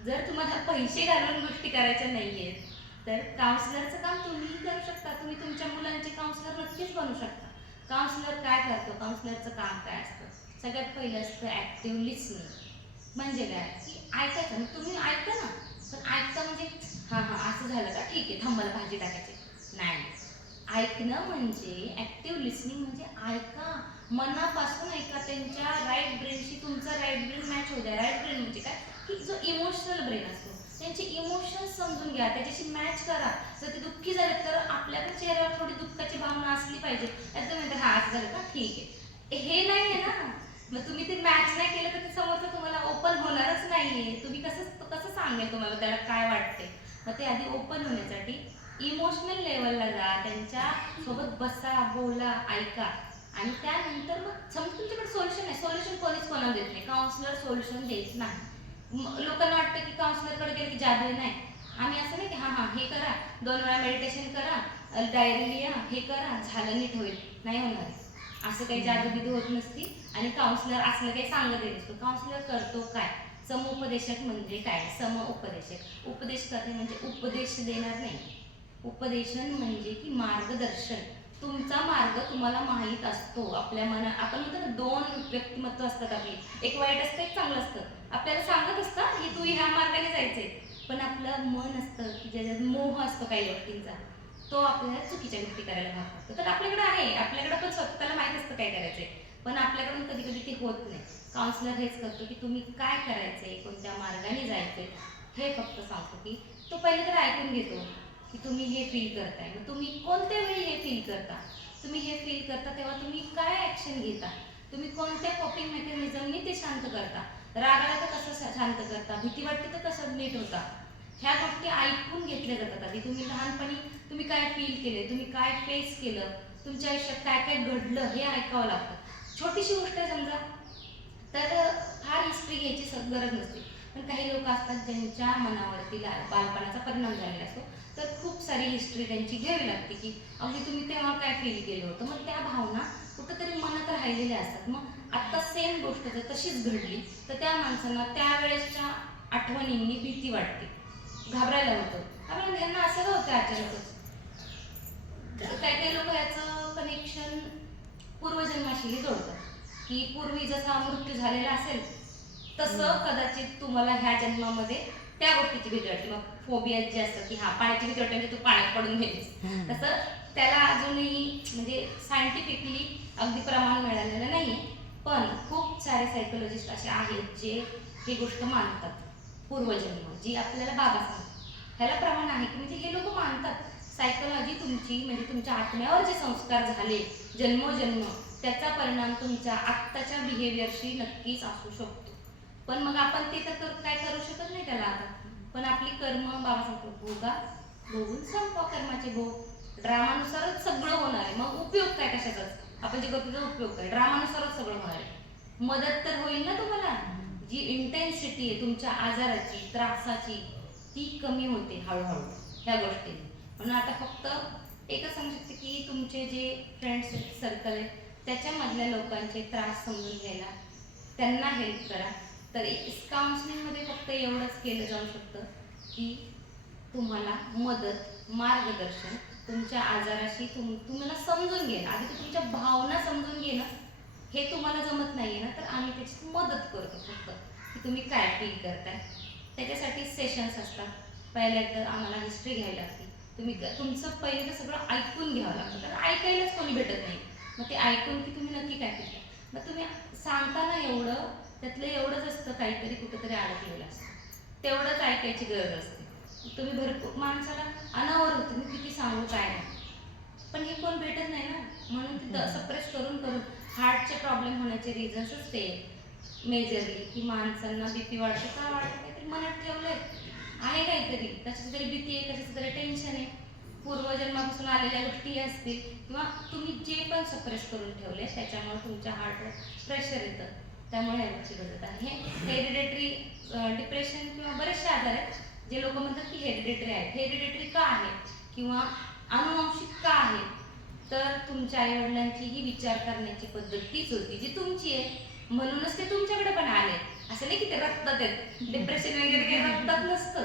जर तुम्हाला पैसे घालून गोष्टी करायच्या नाहीयेत तर काउन्सलरचं काम तुम्हीही करू शकता. तुम्ही तुमच्या मुलांचे काउन्सलर नक्कीच बनू शकता. काउन्सलर काय करतो, काउन्सलरचं काम काय असतं, सगळ्यात पहिलं असतं ॲक्टिव्ह लिसनिंग. म्हणजे काय की ऐकायचं, तुम्ही ऐका ना, पण ऐकता म्हणजे हां असं झालं का, ठीक आहे, थांबायला भाजी टाकायची नाही. ऐकणं म्हणजे ॲक्टिव्ह लिसनिंग म्हणजे ऐका, मनापासून ऐका. त्यांच्या राईट ब्रेनशी तुमचा राईट ब्रेन मॅच होऊ द्या. राईट ब्रेन म्हणजे काय की जो इमोशनल ब्रेन असतो, त्यांचे इमोशन्स समजून घ्या, त्याच्याशी मॅच करा. जर ते दुःखी झाले तर आपल्या पण चेहऱ्यावर थोडी दुःखाची भावना असली पाहिजे. एकदम म्हणतात हां असं झालं का, ठीक आहे, हे नाही आहे ना. मग तुम्ही ते मॅच नाही केलं तर ते समोरचं तुम्हाला ओपन होणारच नाहीये. तुम्ही कसं सांगेल तुम्हाला त्याला काय वाटते. मग ते आधी ओपन होण्यासाठी इमोशनल लेवलला जा, त्यांच्या सोबत बसा, बोला, ऐका, आणि त्यानंतर मग समजा तुमच्याकडे सोल्युशन आहे. सोल्युशन कोणीच कोणाला देत नाही, काउन्सलर सोल्युशन देत नाही. लोकांना वाटतं की काउन्सलरकडे गेले की जादू नाही. आम्ही असं नाही की हां हे करा, 2 वेळा मेडिटेशन करा, डायरी लिहा, हे करा, झालं नीट होईल, नाही होणार. असं काही जादूबिदू होत नसती. आणि काउन्सलर असलं काही सांगत येत नसतो. काउन्सलर करतो काय, समुपदेशक म्हणजे काय, उपदेशक. उपदेश करणे म्हणजे उपदेश देणार नाही, उपदेशन म्हणजे की मार्गदर्शन. तुमचा मार्ग तुम्हाला माहीत असतो. आपल्या आपण म्हणतो ना 2 व्यक्तिमत्व असतात आपली, एक वाईट असतं, एक चांगलं असतं. आपल्याला सांगत असतं की तू ह्या मार्गाने जायचंय, पण आपलं मन असतं की ज्याच्यात मोह असतो काही व्यक्तींचा, तो आपल्याला चुकीच्या गोष्टी करायला भाग पाडतो. तर आपल्याकडे आहे, आपल्याकडे पण स्वतःला माहीत असतं काय करायचंय, पण आपल्याकडून कधी कधी ते होत नाही. काउन्सलर हेच करतो की तुम्ही काय करायचंय, कोणत्या मार्गाने जायचंय, हे फक्त सांगतो. की तो पहिले तर ऐकून घेतो की तुम्ही हे फील करताय. मग तुम्ही कोणत्या वेळी हे फील करता, तुम्ही हे फील करता तेव्हा तुम्ही काय ॲक्शन घेता, तुम्ही कोणत्या कॉपिंग मेकॅनिझमनी ते शांत करता, रागाला तर कसं शांत करता, भीती वाटते तर कसं नीट होता. ह्या गोष्टी ऐकून घेतल्या जातात आधी. तुम्ही लहानपणी तुम्ही काय फील केले, तुम्ही काय फेस केलं, तुमच्या आयुष्यात काय काय घडलं, हे ऐकावं लागतं. छोटीशी गोष्ट समजा तर फार हिस्ट्री घ्यायची गरज नसते, पण काही लोक असतात ज्यांच्या मनावरती बालपणाचा परिणाम झालेला असतो, तर खूप सारी हिस्ट्री त्यांची घ्यावी लागते की अगदी तुम्ही तेव्हा काय फील केलं होतं. मग त्या भावना कुठंतरी मनात राहिलेल्या असतात. मग आत्ता सेम गोष्ट जर तशीच घडली तर त्या माणसांना त्यावेळेसच्या आठवणींनी भीती वाटते, घाबरायला होतं. कारण यांना असं होतं अचानकच. काही काही लोक याचं कनेक्शन पूर्वजन्माशीही जोडतात की पूर्वी जसा मृत्यू झालेला असेल तसं कदाचित तुम्हाला ह्या जन्मामध्ये त्या गोष्टीची भीती वाटते. मग फोबिया जे असतात की हा पाण्याची भीती वाटते म्हणजे तू पाण्यात पडून गेलीस, तसं त्याला अजूनही म्हणजे सायंटिफिकली अगदी प्रमाण मिळालेलं नाही आहे. पण खूप सारे सायकोलॉजिस्ट असे आहेत जे ही गोष्ट मानतात, पूर्वजन्म जी आपल्याला बाबा सांगतात ह्याला प्रमाण आहे की म्हणजे हे लोक मानतात सायकोलॉजी तुमची म्हणजे तुमच्या आत्म्यावर जे संस्कार झाले जन्मोजन्म त्याचा परिणाम तुमच्या आत्ताच्या बिहेवियरशी नक्कीच असू शकतो. पण मग आपण ते तर काय करू शकत नाही त्याला आता. पण आपली कर्म बाबा सांगतो भोगा भोगून संपवा कर्माचे भोग. ड्रामानुसारच सगळं होणार आहे. मग उपयोग काय कशाचाच, आपण जे करतो त्याचा उपयोग काय, ड्रामानुसारच सगळं होणार आहे. मदत तर होईल ना तुम्हाला. जी इंटेन्सिटी आहे तुमच्या आजाराची त्रासाची ती कमी होते हळूहळू ह्या गोष्टीने. म्हणून आता फक्त एकच सांगू शकते की तुमचे जे फ्रेंड्स सर्कल आहे त्याच्यामधल्या लोकांचे त्रास समजून घ्यायला त्यांना हेल्प करा. तर काउन्सिलिंगमध्ये फक्त एवढंच केलं जाऊ शकतं की तुम्हाला मदत मार्गदर्शन तुमच्या आजाराशी तुम्हाला समजून घेणं, आधी तर तुमच्या भावना समजून घेणं हे तुम्हाला जमत नाहीये ना, तर आम्ही त्याची मदत करतो फक्त की तुम्ही काय फील करताय. त्याच्यासाठी सेशन्स असतात. पहिल्या तर आम्हाला हिस्ट्री घ्यायला लागते. तुम्ही तुमचं पहिलं सगळं ऐकून घ्यावं लागतं, कारण ऐकायलाच कोणी भेटत नाही. मग ते ऐकून की तुम्ही नक्की काय करता, मग तुम्ही सांगताना एवढं त्यातलं एवढंच असतं काहीतरी कुठंतरी अडकलेलं असतं, तेवढंच ऐकायची गरज असते. तुम्ही भरपूर माणसाला अनावर होते मी किती सांगू काय नाही, पण हे कोण भेटत नाही ना, म्हणून तिथं सप्रेस करून करून हार्टचे प्रॉब्लेम होण्याचे रिझन्सच ते मेजरली की माणसांना बीपी वाढते का वाढते काहीतरी मनात ठेवलंय आहे, काहीतरी कशाची तरी भीती आहे, कशाचं तरी टेन्शन आहे, पूर्वजन्मापासून आलेल्या गोष्टी असतील किंवा तुम्ही जे पण सप्रेस करून ठेवले त्याच्यामुळे तुमच्या हार्टवर प्रेशर येतं. त्यामुळे ह्या गोष्टी घडत आहे. हे हेरिडेटरी डिप्रेशन किंवा बरेचसे आजार आहेत जे लोक म्हणतात की हेरिडेटरी आहेत. हेरिडेटरी का आहे किंवा अनुवांशिक का आहे, तर तुमच्या आईवडिलांचीही विचार करण्याची पद्धत तीच होती जी तुमची आहे, म्हणूनच ते तुमच्याकडे पण आले. असं नाही की ते रक्तात आहेत, डिप्रेशन वगैरे काही रक्तात नसतं,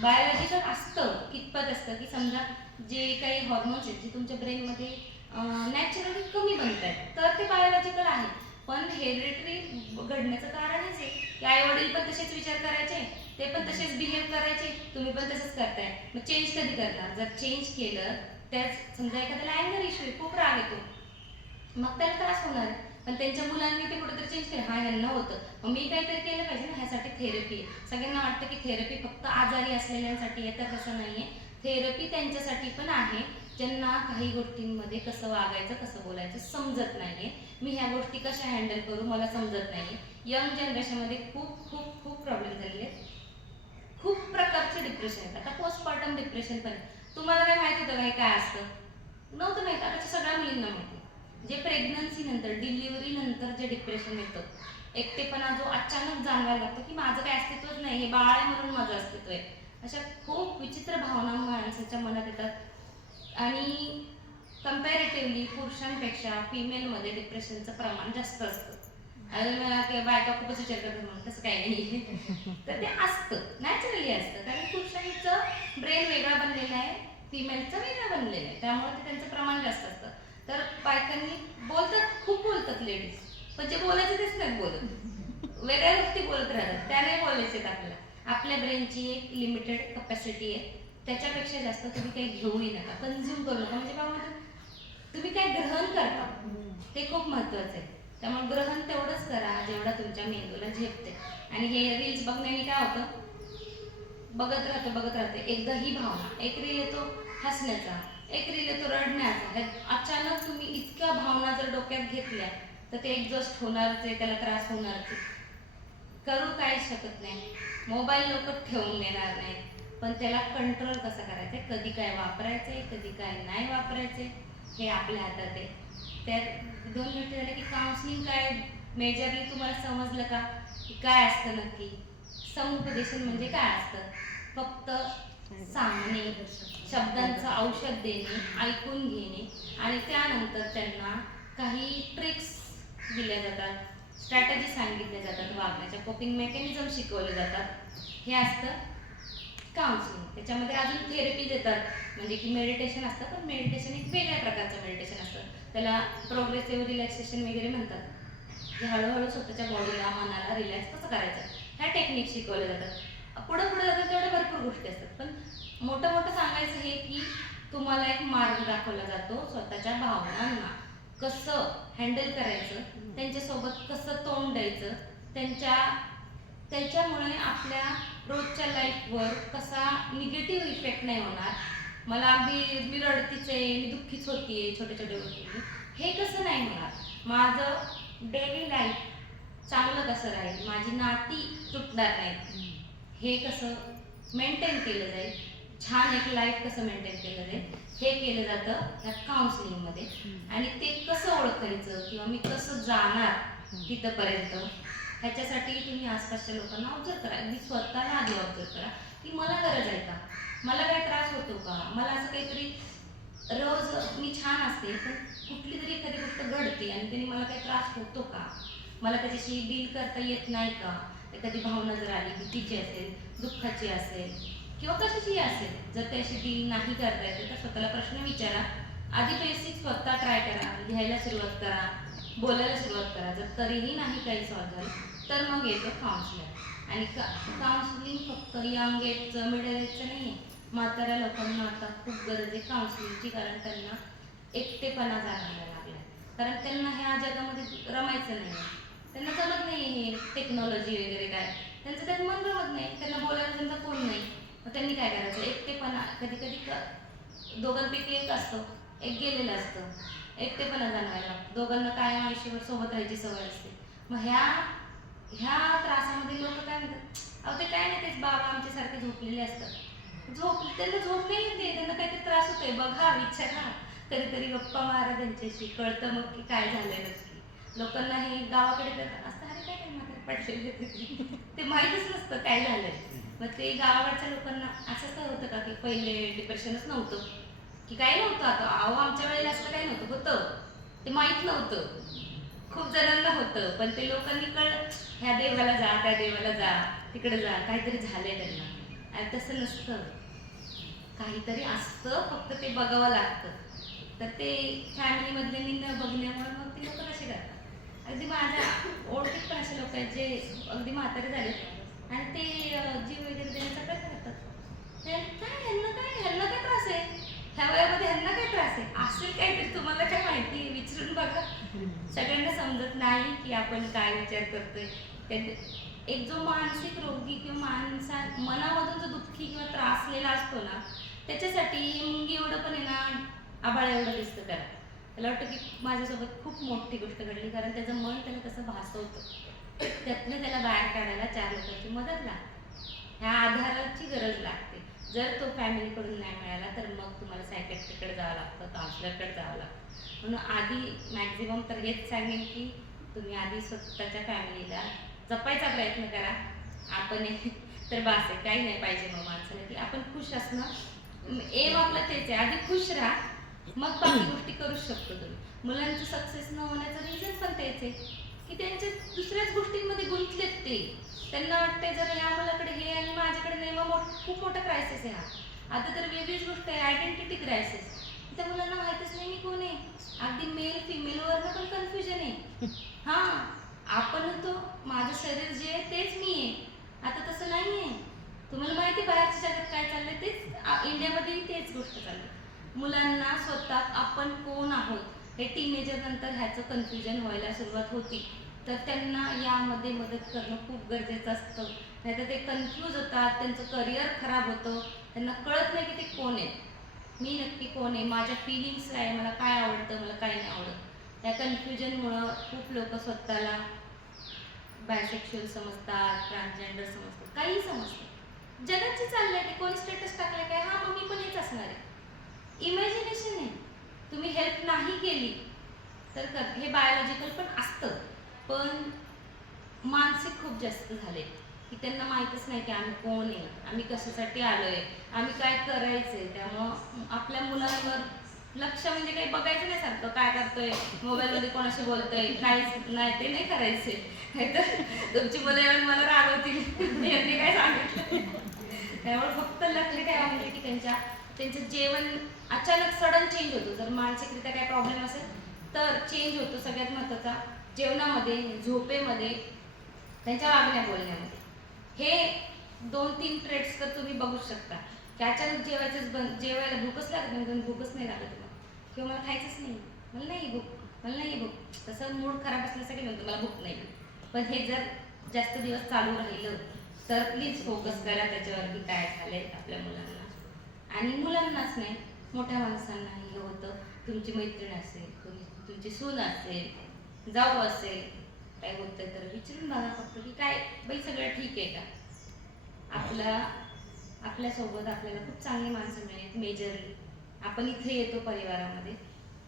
बायोलॉजिकल असतं. कितपत असतं की समजा जे काही हॉर्मोन्स आहेत जे तुमच्या ब्रेनमध्ये नॅचरली कमी बनत आहेत तर ते बायोलॉजिकल आहे. पण हेरिडेटरी घडण्याचं कारणच आहे की आई वडील पण तसेच विचार करायचे, ते पण तसेच बिहेव करायचे, तुम्ही पण तसंच करताय. मग चेंज कधी करणार, जर चेंज केलं त्याच समजा एखाद्याला अँगर इश्यू आहे, खूप राग येतो, मग त्याला त्रास होणार आहे. पण त्यांच्या मुलांनी ते कुठेतरी चेंज केलं, हा ह्यांना होतं मग मी काहीतरी केलं पाहिजे ना, ह्यासाठी थेरपी आहे. सगळ्यांना वाटतं की थेरपी फक्त आजारी असलेल्यांसाठी आहे, तर तसं नाही आहे. थेरपी त्यांच्यासाठी पण आहे ज्यांना काही गोष्टींमध्ये कसं वागायचं कसं बोलायचं समजत नाहीये, मी ह्या गोष्टी कशा हँडल करू मला समजत नाहीये. यंग जनरेशनमध्ये खूप खूप खूप प्रॉब्लेम झालेले आहेत, खूप प्रकारचे डिप्रेशन आहेत. आता पोस्टपार्टम डिप्रेशन पण आहे. तुम्हाला काय माहिती होतं काय काय असतं, नव्हतं माहिती, आता सगळ्या मुलींना माहिती. जे प्रेग्नन्सी नंतर डिलिव्हरी नंतर जे डिप्रेशन येतं, एकटेपणा जो अचानक जाणवायला लागतो की माझं काय अस्तित्वच नाही, हे बाळ आहे म्हणून माझं अस्तित्व आहे, अशा खूप विचित्र भावना माणसाच्या मनात येतात. आणि कम्पॅरेटिव्हली पुरुषांपेक्षा फिमेलमध्ये डिप्रेशनचं प्रमाण जास्त असतं. बायका खूपच विचार करतात म्हणून तसं काही नाही तर ते असतं, नॅचरली असतं, कारण पुरुषांचं ब्रेन वेगळा बनलेला आहे, फिमेलचं वेगळं बनलेलं आहे, त्यामुळे ते त्यांचं प्रमाण जास्त असतं. तर बायकांनी बोलतात, खूप बोलतात लेडीज, पण जे बोलायचं तेच नाही बोलत, वेगळ्या गोष्टी बोलत राहतात, त्या नाही बोलायचे आपल्याला. आपल्या ब्रेनची एक लिमिटेड कपॅसिटी आहे, त्याच्यापेक्षा जास्त तुम्ही काही घेऊही नका, कन्झ्युम करू नका. म्हणजे काय म्हणतात तुम्ही काय ग्रहण करता ते खूप महत्त्वाचं आहे. त्यामुळे ग्रहण तेवढंच करा जेवढा तुमच्या मेंदूला झेपते. आणि हे रील्स बघण्याने काय होतं, बघत राहते एकदा ही भावना, एक रील येतो हसण्याचा, एक रील येतो रडण्याचा, अचानक तुम्ही इतक्या भावना जर डोक्यात घेतल्या तर ते एक्झॉस्ट होणारच आहे, त्याला त्रास होणारच आहे, करू काही शकत नाही. मोबाईल लोक ठेवून देणार नाही, पण त्याला कंट्रोल कसं करायचं, कधी काय वापरायचंय कधी काय नाही वापरायचे हे आपल्या हातात आहे. त्या 2 मिनिटं झाले की काउन्सिलिंग काय मेजरली तुम्हाला समजलं का की काय असतं नक्की. समुपदेशन म्हणजे काय असतं, फक्त सांगणे, शब्दांचं औषध देणे, ऐकून घेणे आणि त्यानंतर त्यांना काही ट्रिक्स दिल्या जातात, स्ट्रॅटेजी सांगितल्या जातात, वागण्याच्या कोपिंग मेकॅनिझम शिकवले जातात, हे असतं काउन्सिलिंग. त्याच्यामध्ये अजून थेरपी देतात, म्हणजे की मेडिटेशन असतं, पण मेडिटेशन एक वेगळ्या प्रकारचं मेडिटेशन असतं, त्याला प्रोग्रेसिव्ह रिलॅक्सेशन वगैरे म्हणतात, जे हळूहळू स्वतःच्या बॉडीला मनाला रिलॅक्स कसं करायचं ह्या टेक्निक शिकवल्या जातात. पुढे पुढे जातात तेवढ्या भरपूर गोष्टी असतात. पण मोठं मोठं सांगायचं हे की तुम्हाला एक मार्ग दाखवला जातो स्वतःच्या भावनांना कसं हँडल करायचं, त्यांच्यासोबत कसं तोंड द्यायचं, त्याच्यामुळे आपल्या रोजच्या लाईफवर कसा निगेटिव्ह इफेक्ट नाही होणार. मला मी रडतीच आहे, मी दुःखीच होतीये छोट्या छोट्या गोष्टी, हे कसं नाही होणार. माझं डेली लाईफ चांगलं कसं राहील, माझी नाती तुटणार नाहीत, हे कसं मेंटेन केलं जाईल, छान एक लाईफ कसं मेंटेन केलं जाईल, हे केलं जातं या काउन्सिलिंगमध्ये. आणि ते कसं ओळखायचं किंवा मी कसं जाणार तिथंपर्यंत, ह्याच्यासाठी तुम्ही आसपासच्या लोकांना ऑब्झर्व करा. अगदी स्वतःला आधी ऑब्झर्व करा की मला गरज आहे का, मला काही त्रास होतो का, मला असं काहीतरी रोज मी छान असते पण कुठली तरी एखादी गोष्ट घडते आणि त्याने मला काही त्रास होतो का, मला त्याच्याशी डील करता येत नाही का. एखादी भावना जर आली, भीतीची असेल, दुःखाची असेल किंवा कशाची असेल, जर त्याशी डील नाही करता येते तर स्वतःला प्रश्न विचारा. आधी बेसिक स्वतः ट्राय करा, लिहायला सुरुवात करा, बोलायला सुरुवात करा. जर तरीही नाही काही सॉल्व्ह झालं तर मग येतं काउन्सिलर. आणि काउन्सिलिंग फक्त यंग एजचं, मिडल एजचं नाही आहे, म्हाताऱ्या लोकांना आता खूप गरज आहे काउन्सिलिंगची. कारण त्यांना एकटेपणा जाणवायला लागला, कारण त्यांना ह्या जगामध्ये रमायचं नाही, त्यांना जमत नाही हे टेक्नॉलॉजी वगैरे काय, त्यांचं त्यात मन रमत नाही, त्यांना बोलायला त्यांचा कोण नाही. मग त्यांनी काय करायचं, एकटेपणा कधी कधी दोघांपैकी एक असतं, एक गेलेलं असतं, एकटेपणा जाणवायला, दोघांना कायम आयुष्यभर सोबत राहायची सवय असते. मग ह्या त्रासामध्ये लोक काय म्हणतात, अहो ते काय नाही, तेच बाबा आमच्यासारखे झोपलेले असतात. त्यांना झोप नाही येते, त्यांना काहीतरी त्रास होतोय, बघा, विचारा, कधीतरी गप्पा मारा त्यांच्याशी, कळतं मग की काय झालंय नक्की. लोकांना हे गावाकडे तर असतं, अरे काय म्हातारे पडलेले ते माहीतच नसतं काय झालंय. मग ते गावाकडच्या लोकांना असं तर होतं का की पहिले डिप्रेशनच नव्हतं की काय नव्हतं, आता अहो आमच्या वेळेला असं काही नव्हतं, होतं ते माहीत नव्हतं, खूप जणांना होतं. पण ते लोकांनी ह्या देवाला जा, त्या देवाला जा, तिकडे जा, काहीतरी झालंय त्यांना. आणि तसं नसतं, काहीतरी असतं, फक्त ते बघावं लागतं. तर ते फॅमिलीमधल्यांनी न बघण्यामुळे मग ते लोक कसे करतात. अगदी माझ्या ओळखीत पण असे लोक आहेत जे अगदी म्हातारे झालेत आणि ते जीव वगैरे देण्याचा प्रयत्न करतात. ह्यांना काय त्रास आहे, ह्या वयामध्ये ह्यांना काय त्रास आहे, असेल काहीतरी, तुम्हाला काय माहिती, विचारून बघा. सगळ्यांना समजत नाही की आपण काय विचार करतोय. एक जो मानसिक रोगी किंवा मनामधून जो दुःखी किंवा त्रासलेला असतो ना, त्याच्यासाठी मुंगी एवढं पण आहे ना, आबाळ एवढं दिसतं करा. त्याला वाटतं की माझ्यासोबत खूप मोठी गोष्ट घडली, कारण त्याचं मन त्याला तसं भासवतं. त्यातनं त्याला बाहेर काढायला 4 लोकांची मदत लागते, ह्या आधाराची गरज लागते. जर तो फॅमिलीकडून नाही मिळाला तर मग तुम्हाला सायकॅट्रिस्टकडे जावं लागतं, काउन्सिलरकडे जावं लागतं. म्हणून आधी मॅक्झिमम तर हेच सांगेन की तुम्ही आधी स्वतःच्या फॅमिलीला जपायचा प्रयत्न करा. आपण तर बास आहे, काही नाही पाहिजे मग माणसाला, की आपण खुश असणं एम आपलं तेच आहे. आधी खुश राहा, मग बाकी गोष्टी करू शकतो तुम्ही. मुलांचं सक्सेस न होण्याचं रिझन पण तेच आहे की त्यांच्या दुसऱ्याच गोष्टींमध्ये गुंतलेत ते. त्यांना वाटतंय जर या मुलाकडे हे आणि माझ्याकडे नाही, मग खूप मोठा क्रायसिस आहे हा. आता तर वेगळीच गोष्ट आहे, आयडेंटिटी क्रायसिस. त्या मुलांना माहितच नाही मी कोण आहे. अगदी मेल फिमेलवरनं पण कन्फ्युजन आहे. हां, आपण होतो, माझं शरीर जे आहे तेच मी आहे. आता तसं नाही आहे. तुम्हाला माहिती बाहेरच्या जगात काय चाललंय, तेच इंडियामध्येही तेच गोष्ट चालली. मुलांना स्वतः आपण कोण आहोत हे टीनेजर नंतर ह्याचं कन्फ्युजन व्हायला सुरुवात होती. तर त्यांना यामध्ये मदत करणं खूप गरजेचं असतं. नाहीतर ते कन्फ्यूज होतात, त्यांचं करिअर खराब होतं, त्यांना कळत नाही की ते कोण आहे, मी नक्की कोण आहे, माझ्या फिलिंग्स काय, मला काय आवडतं, मला काय नाही आवडत. या कन्फ्युजनमुळं खूप लोक स्वतःला बायसेक्शुअल समजतात, ट्रान्सजेंडर समजतात, काही समजतात. जगात जे चाललंय ते कोणी स्टेटस टाकलंय काय, हां मग मी पण हेच असणार आहे, इमॅजिनेशन आहे. तुम्ही हेल्प नाही केली तर हे बायोलॉजिकल पण असतं, पण मानसिक खूप जास्त झाले की त्यांना माहीतच नाही की आम्ही कोण आहे, आम्ही कशासाठी आलोय, आम्ही काय करायचंय. त्यामुळं आपल्या मुलांवर लक्ष म्हणजे काही बघायचं नाही, सारखं काय करतोय, मोबाईलमध्ये कोणाशी बोलतोय, काहीच नाही, ते नाही करायचे. नाहीतर तुमची मुलं येऊन मला रागवतील यांनी काय सांगितलं. त्यामुळे फक्त लक्ष ठेवा म्हणजे की त्यांचं जेवण अचानक सडन चेंज होतो. जर मानसिकरित्या काय प्रॉब्लेम असेल तर चेंज होतो. सगळ्यात महत्त्वाचा जेवणामध्ये, झोपेमध्ये, त्यांच्या वागण्या बोलण्यामध्ये. हे 2-3 ट्रेड्स तर तुम्ही बघू शकता की अचानक जेवायला भूकच लागत नाही, भूकच नाही लागत मला, किंवा मला खायचंच नाही, मला नाही भूक, मला नाही भूक, तसं मूड खराब असल्यासाठी म्हणतो मला भूक नाही. पण हे जर जास्त दिवस चालू राहिलं तर प्लीज फोकस करा त्याच्यावर की काय झालंय आपल्या मुलांना. आणि मुलांनाच नाही, मोठ्या माणसांनाही हे होतं. तुमची मैत्रीण असेल, तुमची सून असेल, जाऊ असेल, काय होतं तर विचारून बघा फक्त की काय बाई सगळं ठीक आहे का. आपल्यासोबत आपल्याला खूप चांगली माणसं मिळेल. मेजरली आपण इथे येतो परिवारामध्ये,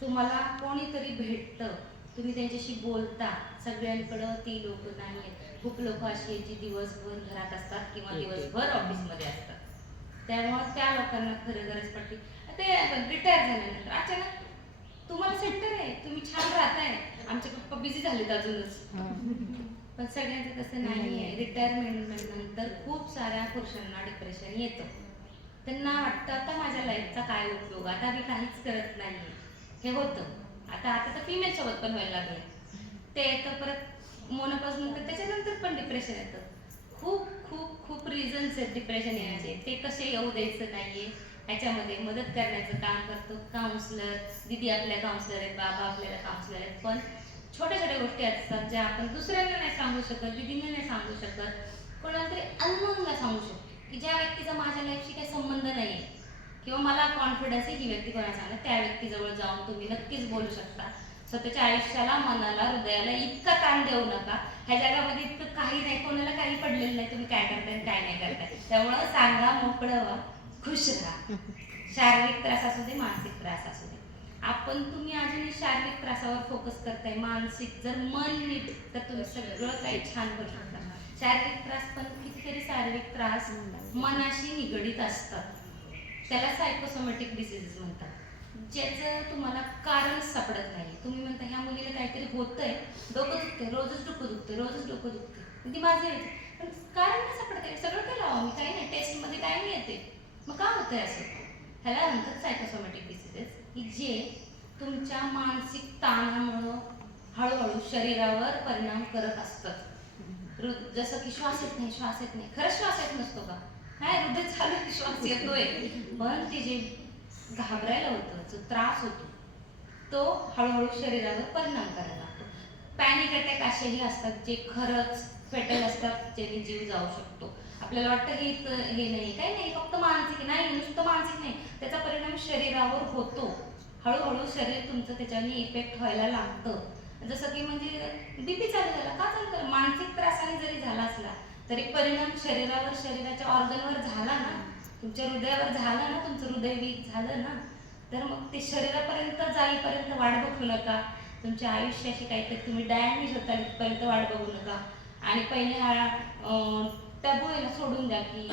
तुम्हाला कोणीतरी भेटतं, तुम्ही त्यांच्याशी बोलता. सगळ्यांकडं ती लोक नाही आहेत. खूप लोक अशी आहेत जी दिवसभर घरात असतात किंवा दिवसभर ऑफिसमध्ये असतात. त्यामुळे त्या लोकांना खरं गरज पडते. ते रिटायर झाल्यानंतर अचानक तुम्हाला सेंटर आहे, तुम्ही छान राहताय, आमचे पप्पा बिझी झालेत अजूनच. पण सगळ्यांचं तसं नाही आहे. रिटायरमेंट नंतर खूप साऱ्या पुरुषांना डिप्रेशन येतं. त्यांना वाटतं आता माझ्या लाईफचा काय उपयोग, आता मी काहीच करत नाही, हे होतं. आता तर फिमेल सोबत पण व्हायला लागले ते येतं. परत मोनोपॉज नंतर त्याच्यानंतर पण डिप्रेशन येतं. खूप खूप खूप रिझन्स आहेत डिप्रेशन येण्याचे. ते कसे येऊ द्यायचं नाहीये, ह्याच्यामध्ये मदत करण्याचं काम करतो काउन्सलर. दीदी आपल्या काउन्सलर आहेत, बाबा आपल्याला काउन्सलर आहेत. पण छोट्या छोट्या गोष्टी असतात ज्या आपण दुसऱ्यांना नाही सांगू शकत, दीदींना नाही सांगू शकत, कोणाला तरी अननोनला सांगू शकतो की ज्या व्यक्तीचा माझ्या लाईफशी काही संबंध नाही आहे किंवा मला कॉन्फिडन्स आहे ही व्यक्ती कोणाला सांगणार, त्या व्यक्तीजवळ जाऊन तुम्ही नक्कीच बोलू शकता. स्वतःच्या आयुष्याला, मनाला, हृदयाला इतका ताण देऊ नका. ह्या जगामध्ये इतकं काही नाही, कोणाला काही पडलेलं नाही, तुम्ही काय करताय काय नाही करताय. त्यामुळं सांगा, मोकळं व्हा, खुश राहा. शारीरिक त्रास असू दे, मानसिक त्रास असू दे. तुम्ही अजूनही शारीरिक त्रासावर फोकस करताय, मानसिक जर मन नीट तर तुम्ही सगळं काही छान करू शकता. शारीरिक त्रास पण कितीतरी शारीरिक त्रास मनाशी निगडीत असतात, त्याला सायकोसोमॅटिक डिसीजेस म्हणतात, ज्याचं तुम्हाला कारण सापडत नाही. तुम्ही म्हणता ह्या मुलीला काहीतरी होतंय, डोकं दुखतंय, रोजच डोकं दुखतंय, रोजच डोकं दुखतंय, ती माझं यायचं, पण कारण नाही सापडत आहे. सगळं केलं आहो मी, काही नाही, टेस्टमध्ये काय नाही येते, मग का होतंय असं. ह्याला म्हणतात सायकोसोमॅटिक डिसीजेस, की जे तुमच्या मानसिक ताणामुळं हळूहळू शरीरावर परिणाम करत असतात. जसं की श्वास येत नाही, श्वास येत नाही, खरंच श्वास येत नसतो का, काय हृदय चालू श्वास येतोय, पण ते जे घाबरायला होतं, जो त्रास होतो तो हळूहळू शरीरावर परिणाम करायला लागतो. पॅनिक अटॅक असेही असतात जे खरंच फेटल असतात, ज्याने जीव जाऊ शकतो. आपल्याला वाटतं हे नाही, काही नाही, फक्त मानसिक नाही, नुसतं मानसिक नाही, त्याचा परिणाम शरीरावर होतो. हळूहळू शरीर तुमचं त्याच्याने इफेक्ट व्हायला लागतं. जसं की म्हणजे बीपी चालू झाला, का चालू झाला, मानसिक त्रासाने जरी झाला असला तरी परिणाम शरीरावर, शरीराच्या ऑर्गनवर झाला ना, तुमच्या हृदयावर झाला ना, तुमचं हृदय वीक झालं ना, तर मग ते शरीरापर्यंत जाईपर्यंत वाट बघू नका. तुमच्या आयुष्याशी काहीतरी तुम्ही डॅमेज होता इथपर्यंत वाट बघू नका. आणि पहिले टॅबू आहे ना सोडून द्या, की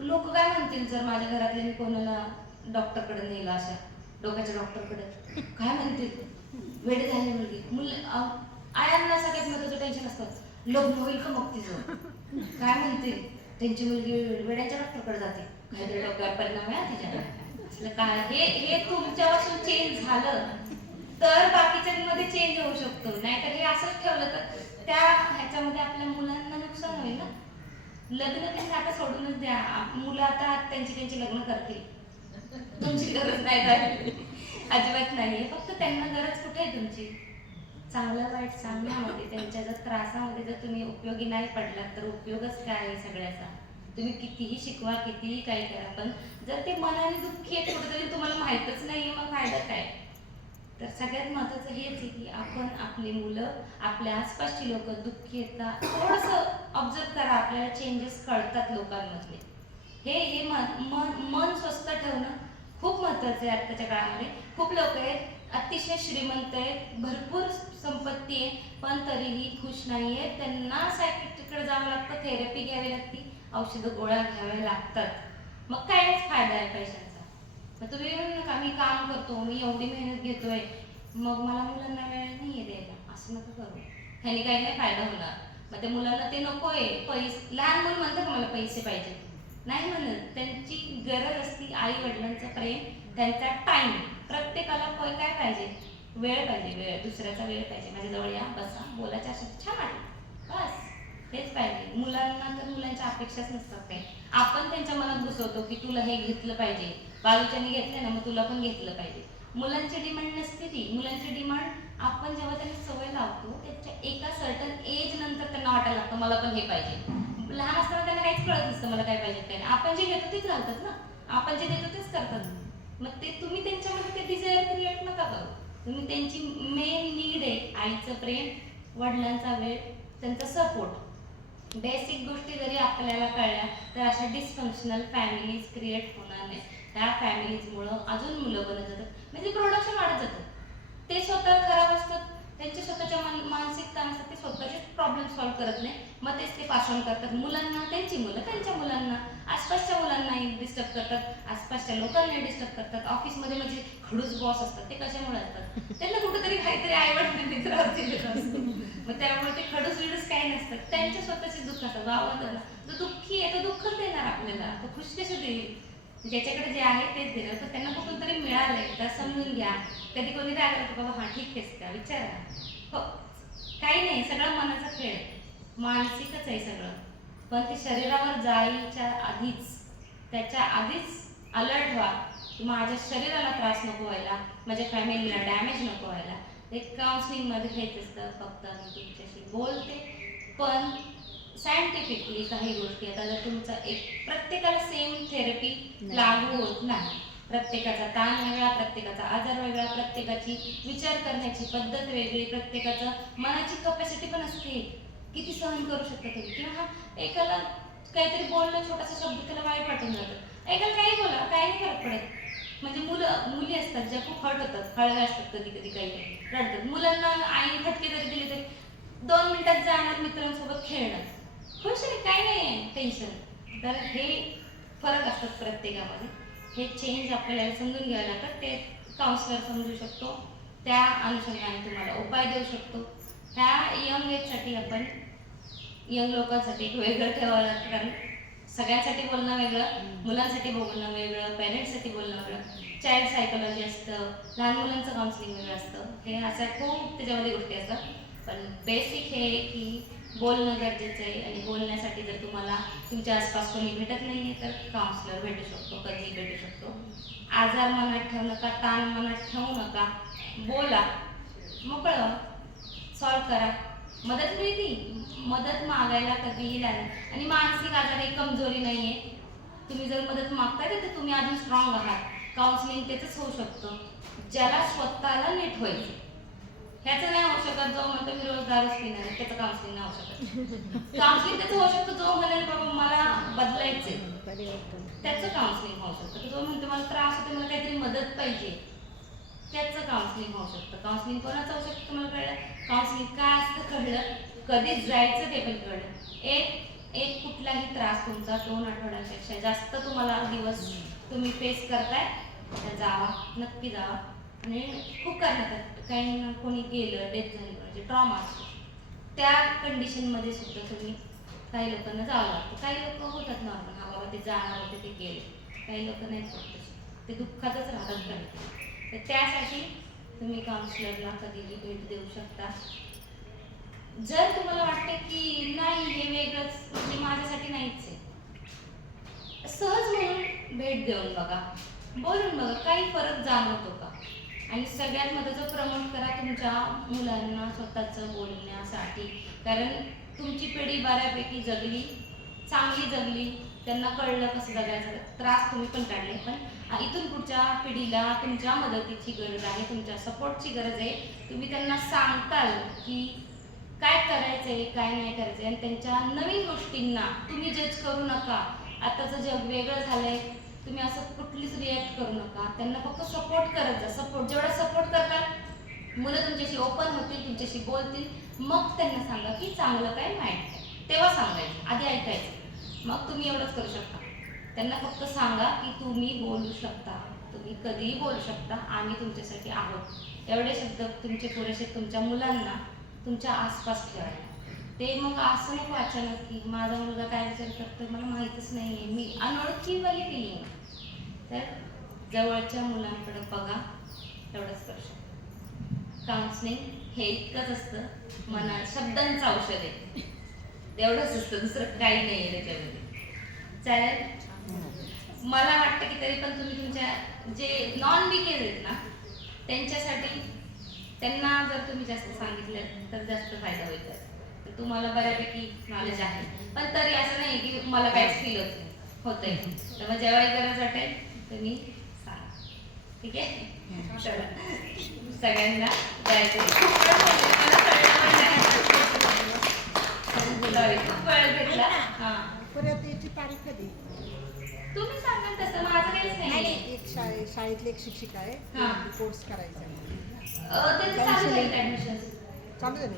लोक काय म्हणतील जर माझ्या घरातले मी कोणाला डॉक्टरकडे नेलं, अशा डोक्याच्या डॉक्टरकडे काय म्हणतील, वेळ झाली मुलगी. आयांना सगळ्यात महत्वाचं टेन्शन असतं, लग्न होईल का मग तिचं, काय म्हणतील, त्यांची मुलगी वेड्याच्या डॉक्टरकडे जाते, काहीतरी डोक्यावर परिणाम आहे तिच्या काय. हे तुमच्यापासून चेंज झालं तर बाकीच्यांमध्ये चेंज होऊ शकतो. नाहीतर हे असंच ठेवलं तर त्या ह्याच्यामध्ये आपल्या मुलांना नुकसान होईल ना. लग्न त्यांनी आता सोडूनच द्या, मुलं आता त्यांची लग्न करतील, तुमची गरज नाही झाली, अजिबात नाही. फक्त त्यांना गरज कुठे आहे तुमची, चांगलं वाईट सांगण्यामध्ये, त्यांच्या जर त्रासामध्ये जर तुम्ही उपयोगी नाही पडलात तर उपयोगच काय आहे सगळ्याचा. तुम्ही कितीही शिकवा, कितीही काही करा, पण जर ते मनाने दुःखी आहे कुठेतरी तुम्हाला माहीतच नाही, मग फायदा काय. तर सगळ्यात महत्त्वाचं हेच आहे की आपण आपली मुलं, आपल्या आसपासची लोक दुःखी आहेत का थोडंसं ऑब्झर्व करा, आपल्याला चेंजेस कळतात लोकांमधले. हे मन स्वस्थ ठेवणं खूप महत्त्वाचं आहे आत्ताच्या काळामध्ये. खूप लोक आहेत अतिशय श्रीमंत आहेत, भरपूर संपत्ती आहे, पण तरीही खुश नाही आहेत. त्यांना सायकियाट्रिस्टकडे जावं लागतं, थेरपी घ्यावी लागते, औषधं गोळ्या घ्याव्या लागतात. मग कायच फायदा आहे पैशाचा. मग तुम्ही म्हणू नका मी काम करतो, मी एवढी मेहनत घेतोय, मग मला मुलांना वेळ नाही आहे द्यायला, असं नका करू. ह्याने काही नाही फायदा होणार. मग त्या मुलांना ते नको आहे. लहान मुलं म्हणतं का मला पैसे पाहिजे, नाही म्हणत. त्यांची गरज असती आई वडिलांचं प्रेम, त्यांचा टाइम. प्रत्येकाला काय पाहिजे, वेळ पाहिजे, वेळ, दुसऱ्याचा वेळ पाहिजे. माझ्याजवळ या, बसा, बोलायच्या असं छान वाटलं, बस. तेच पाहिजे. मुलांना तर मुलांच्या अपेक्षाच नसतात काही. आपण त्यांच्या मनात घुसवतो की तुला हे घेतलं पाहिजे, बाजूच्याने घेतलं ना मग तुला पण घेतलं पाहिजे. मुलांची डिमांड नसते ती. मुलांची डिमांड आपण जेव्हा त्यांना सवय लावतो त्याच्या एका सर्टन एज नंतर त्यांना वाटायला लागतं मला पण हे पाहिजे. लहान असताना त्यांना काहीच कळत नसतं मला काय पाहिजे काय नाही. आपण जे घेतो तेच घालतात ना, आपण जे देतो तेच करतात. मग ते तुम्ही त्यांच्यामध्ये ते डिझायर क्रिएट नका करू. तुम्ही त्यांची मेन नीड आहे आईचं प्रेम, वडिलांचा वेळ, त्यांचा सपोर्ट. बेसिक गोष्टी जरी आपल्याला कळल्या तर अशा डिसफंक्शनल फॅमिलीज क्रिएट होणार नाही. त्या फॅमिलीजमुळं अजून मुलं बनत जातात, म्हणजे प्रोडक्शन वाढत जातं. ते स्वतः खराब असतात, त्यांचे स्वतःच्या मानसिकता नसतात, ते स्वतःचेच प्रॉब्लेम सॉल्व्ह करत नाही. मग तेच ते पास ऑन करतात मुलांना, त्यांची मुलं त्यांच्या मुलांना, आसपासच्या मुलांनाही डिस्टर्ब करतात, आसपासच्या लोकांनाही डिस्टर्ब करतात. ऑफिसमध्ये म्हणजे खडूस बॉस असतात, ते कशामुळे असतात? त्यांना कुठेतरी काहीतरी आईवडिलांनी मित्रावरती दिलं असतं. मग त्यामुळे ते खडूस विडूस काही नसतात, त्यांच्या स्वतःचे दुःख असतात. बाबा तो दुःखी आहे, तो दुःखच देणार आपल्याला, तो खुश कशी देईल? ज्याच्याकडे जे आहे तेच दिलं, तर त्यांना कुठून तरी मिळालंय तर समजून घ्या. कधी कोणी राहिलं तर बाबा हां ठीक आहेस का विचारा. हो, काही नाही, सगळं मनाचा खेळ आहे, मानसिकच आहे सगळं. पण ते शरीरावर जायच्या आधीच, त्याच्या आधीच अलर्ट व्हा की माझ्या शरीराला त्रास नको व्हायला, माझ्या फॅमिलीला डॅमेज नको व्हायला. ते काउन्सिलिंगमध्ये हेच असतं. फक्त मी तुमच्याशी बोलते, पण सायंटिफिकली काही गोष्टी. आता जर तुमचा एक प्रत्येकाला सेम थेरपी लागू होत नाही. प्रत्येकाचा ताण वेगळा, प्रत्येकाचा आजार वेगळा, प्रत्येकाची विचार करण्याची पद्धत वेगळी, प्रत्येकाचं मनाची कपॅसिटी पण असते किती सहन करू शकता तुम्ही. किंवा एकाला काहीतरी बोलणं, छोटासा शब्द त्याला वाईट वाटून जातं, एकाला काही बोला काही नाही फरक पडत. म्हणजे मुली असतात ज्या खूप हर्ट होतात, हळव्या असतात, कधी कधी काही रडतात. मुलांना आईने फटके जरी दिले तरी 2 मिनिटात जाणार, मित्रांसोबत खेळणार, खुश आहे, काही नाही टेन्शन. तर हे फरक असतात प्रत्येकामध्ये. हे चेंज आपल्याला समजून घ्यावं लागतं. ते काउन्सलर समजू शकतो, त्या अनुषंगाने तुम्हाला उपाय देऊ शकतो. ह्या यंग एजसाठी आपण यंग लोकांसाठी एक वेगळं ठेवावं लागतं, कारण सगळ्यांसाठी बोलणं वेगळं, मुलांसाठी बोलणं वेगळं, पेरेंट्ससाठी बोलणं वेगळं, चाइल्ड सायकोलॉजी असतं, लहान मुलांचं काउन्सिलिंग वेगळं असतं. हे असं खूप त्याच्यामध्ये गोष्टी असतात. पण बेसिक हे की बोलणं गरजेचं आहे. आणि बोलण्यासाठी जर तुम्हाला तुमच्या आसपास कोणी भेटत नाही आहे तर काउन्सलर भेटू शकतो, कधीही भेटू शकतो. आजार मनात ठेवू नका, ताण मनात ठेवू नका, बोला, मोकळं, सॉल्व करा. मदत मिळते, मदत मागायला कधीही लागेल. आणि मानसिक आजार एक कमजोरी नाही आहे. तुम्ही जर मदत मागताय तर तुम्ही अजून स्ट्रॉंग आहात. काउन्सिलिंग त्याचंच होऊ शकतं ज्याला स्वतःला नीट व्हायचं. ह्याचं नाही होऊ शकत जो म्हणतो मी रोज दारूच पिणार आहे, त्याचं काउन्सिलिंग नाही होऊ शकत. काउन्सिलिंग त्याचं होऊ शकतं जो म्हणेल बाबा मला बदलायचंय, त्याचं काउन्सिलिंग होऊ शकतं. जो म्हणतो मला त्रास होतो, मला काहीतरी मदत पाहिजे, त्याचं काउन्सिलिंग होऊ शकतं. काउन्सिलिंग कोणाचं होऊ शकतं तुम्हाला कळलं? काउन्सिलिंग काय असतं कळलं, कधीच जायचं ते पण कळलं. एक कुठलाही त्रास तुमचा 2 आठवड्यापेक्षा जास्त तुम्हाला दिवस तुम्ही फेस करताय तर जावा, नक्की जावा. आणि खूप करण्यात काही कोणी गेलं, डेथ झाली, म्हणजे ट्रॉमा असतो, त्या कंडिशनमध्ये सुद्धा तुम्ही काही लोकांना जावं लागतं. काही लोक होतात नॉर्मल, हा बाबा ते जाणार होते ते गेले, काही लोक नाही होत तसे, ते दुःखातच राहतात कधी. तर त्यासाठी तुम्ही काउन्सिलरला कधीही भेट देऊ शकता. जर तुम्हाला वाटतं की नाही हे वेगळंच, म्हणजे माझ्यासाठी नाहीच आहे, सहज म्हणून भेट देऊन बघा, बोलून बघा, काही फरक जाणवतो का. आणि सगळ्यात महत्त्वाचं प्रमोट करा तुमच्या मुलांना स्वतःचं बोलण्यासाठी. कारण तुमची पिढी बऱ्यापैकी जगली, चांगली जगली, त्यांना कळलं कसं जगायचं, त्रास तुम्ही पण काढले. पण इथून पुढच्या पिढीला तुमच्या मदतीची गरज आहे, तुमच्या सपोर्टची गरज आहे. तुम्ही त्यांना सांगताल की काय करायचंय काय नाही करायचंय, आणि त्यांच्या नवीन गोष्टींना तुम्ही जज करू नका. आताचं जग वेगळं झालंय, तुम्ही असं कुठलीच रिॲक्ट करू नका. त्यांना फक्त सपोर्ट करत जा. सपोर्ट जेवढा सपोर्ट करताल मुलं तुमच्याशी ओपन होतील, तुमच्याशी बोलतील. मग त्यांना सांगा की चांगलं काय वाईट काय, तेव्हा सांगायचं, आधी ऐकायचं. मग तुम्ही एवढंच करू शकता, त्यांना फक्त सांगा की तुम्ही बोलू शकता, तुम्ही कधीही बोलू शकता, आम्ही तुमच्यासाठी आहोत. एवढे शब्द तुमचे पुरेसे तुमच्या मुलांना तुमच्या आसपास ठेवायला. ते मग असं नको अचानक की माझा मुलगा काय विचार करतो मला माहीतच नाही आहे, मी अनोळखीवाली फिलिंग. तर जवळच्या मुलांकडे बघा, एवढंच करू शकतो. काउन्सिलिंग हे इतकंच असतं, मना शब्दांचं औषध आहे. तेवढंच असतं, दुसरं काही नाही आहे त्याच्यामध्ये. चालेल. मला वाटतं की तरी पण तुम्ही तुमच्या जे नॉन बीकेज आहेत ना त्यांच्यासाठी, त्यांना जर तुम्ही जास्त सांगितलं तर जास्त फायदा होईल. तर तुम्हाला बऱ्यापैकी नॉलेज आहे, पण तरी असं नाही की मला काहीच फील होत आहे. तर मग जेव्हाही गरज वाटेल तुम्ही सांगा. ठीक आहे. चला, सगळ्यांना जायचं. खूप वेळ बोलले, मला कळलं पण नाही. खूप वेळ घेतला. हां, परत याची तारीख कधी? तुम्ही सांगा तसं, माझं काहीच नाही. एक शाळेतली एक शिक्षिका आहे, हां. कोर्स करायचा आहे. त्याचं चालू आहे ऍडमिशन. चालू झालं.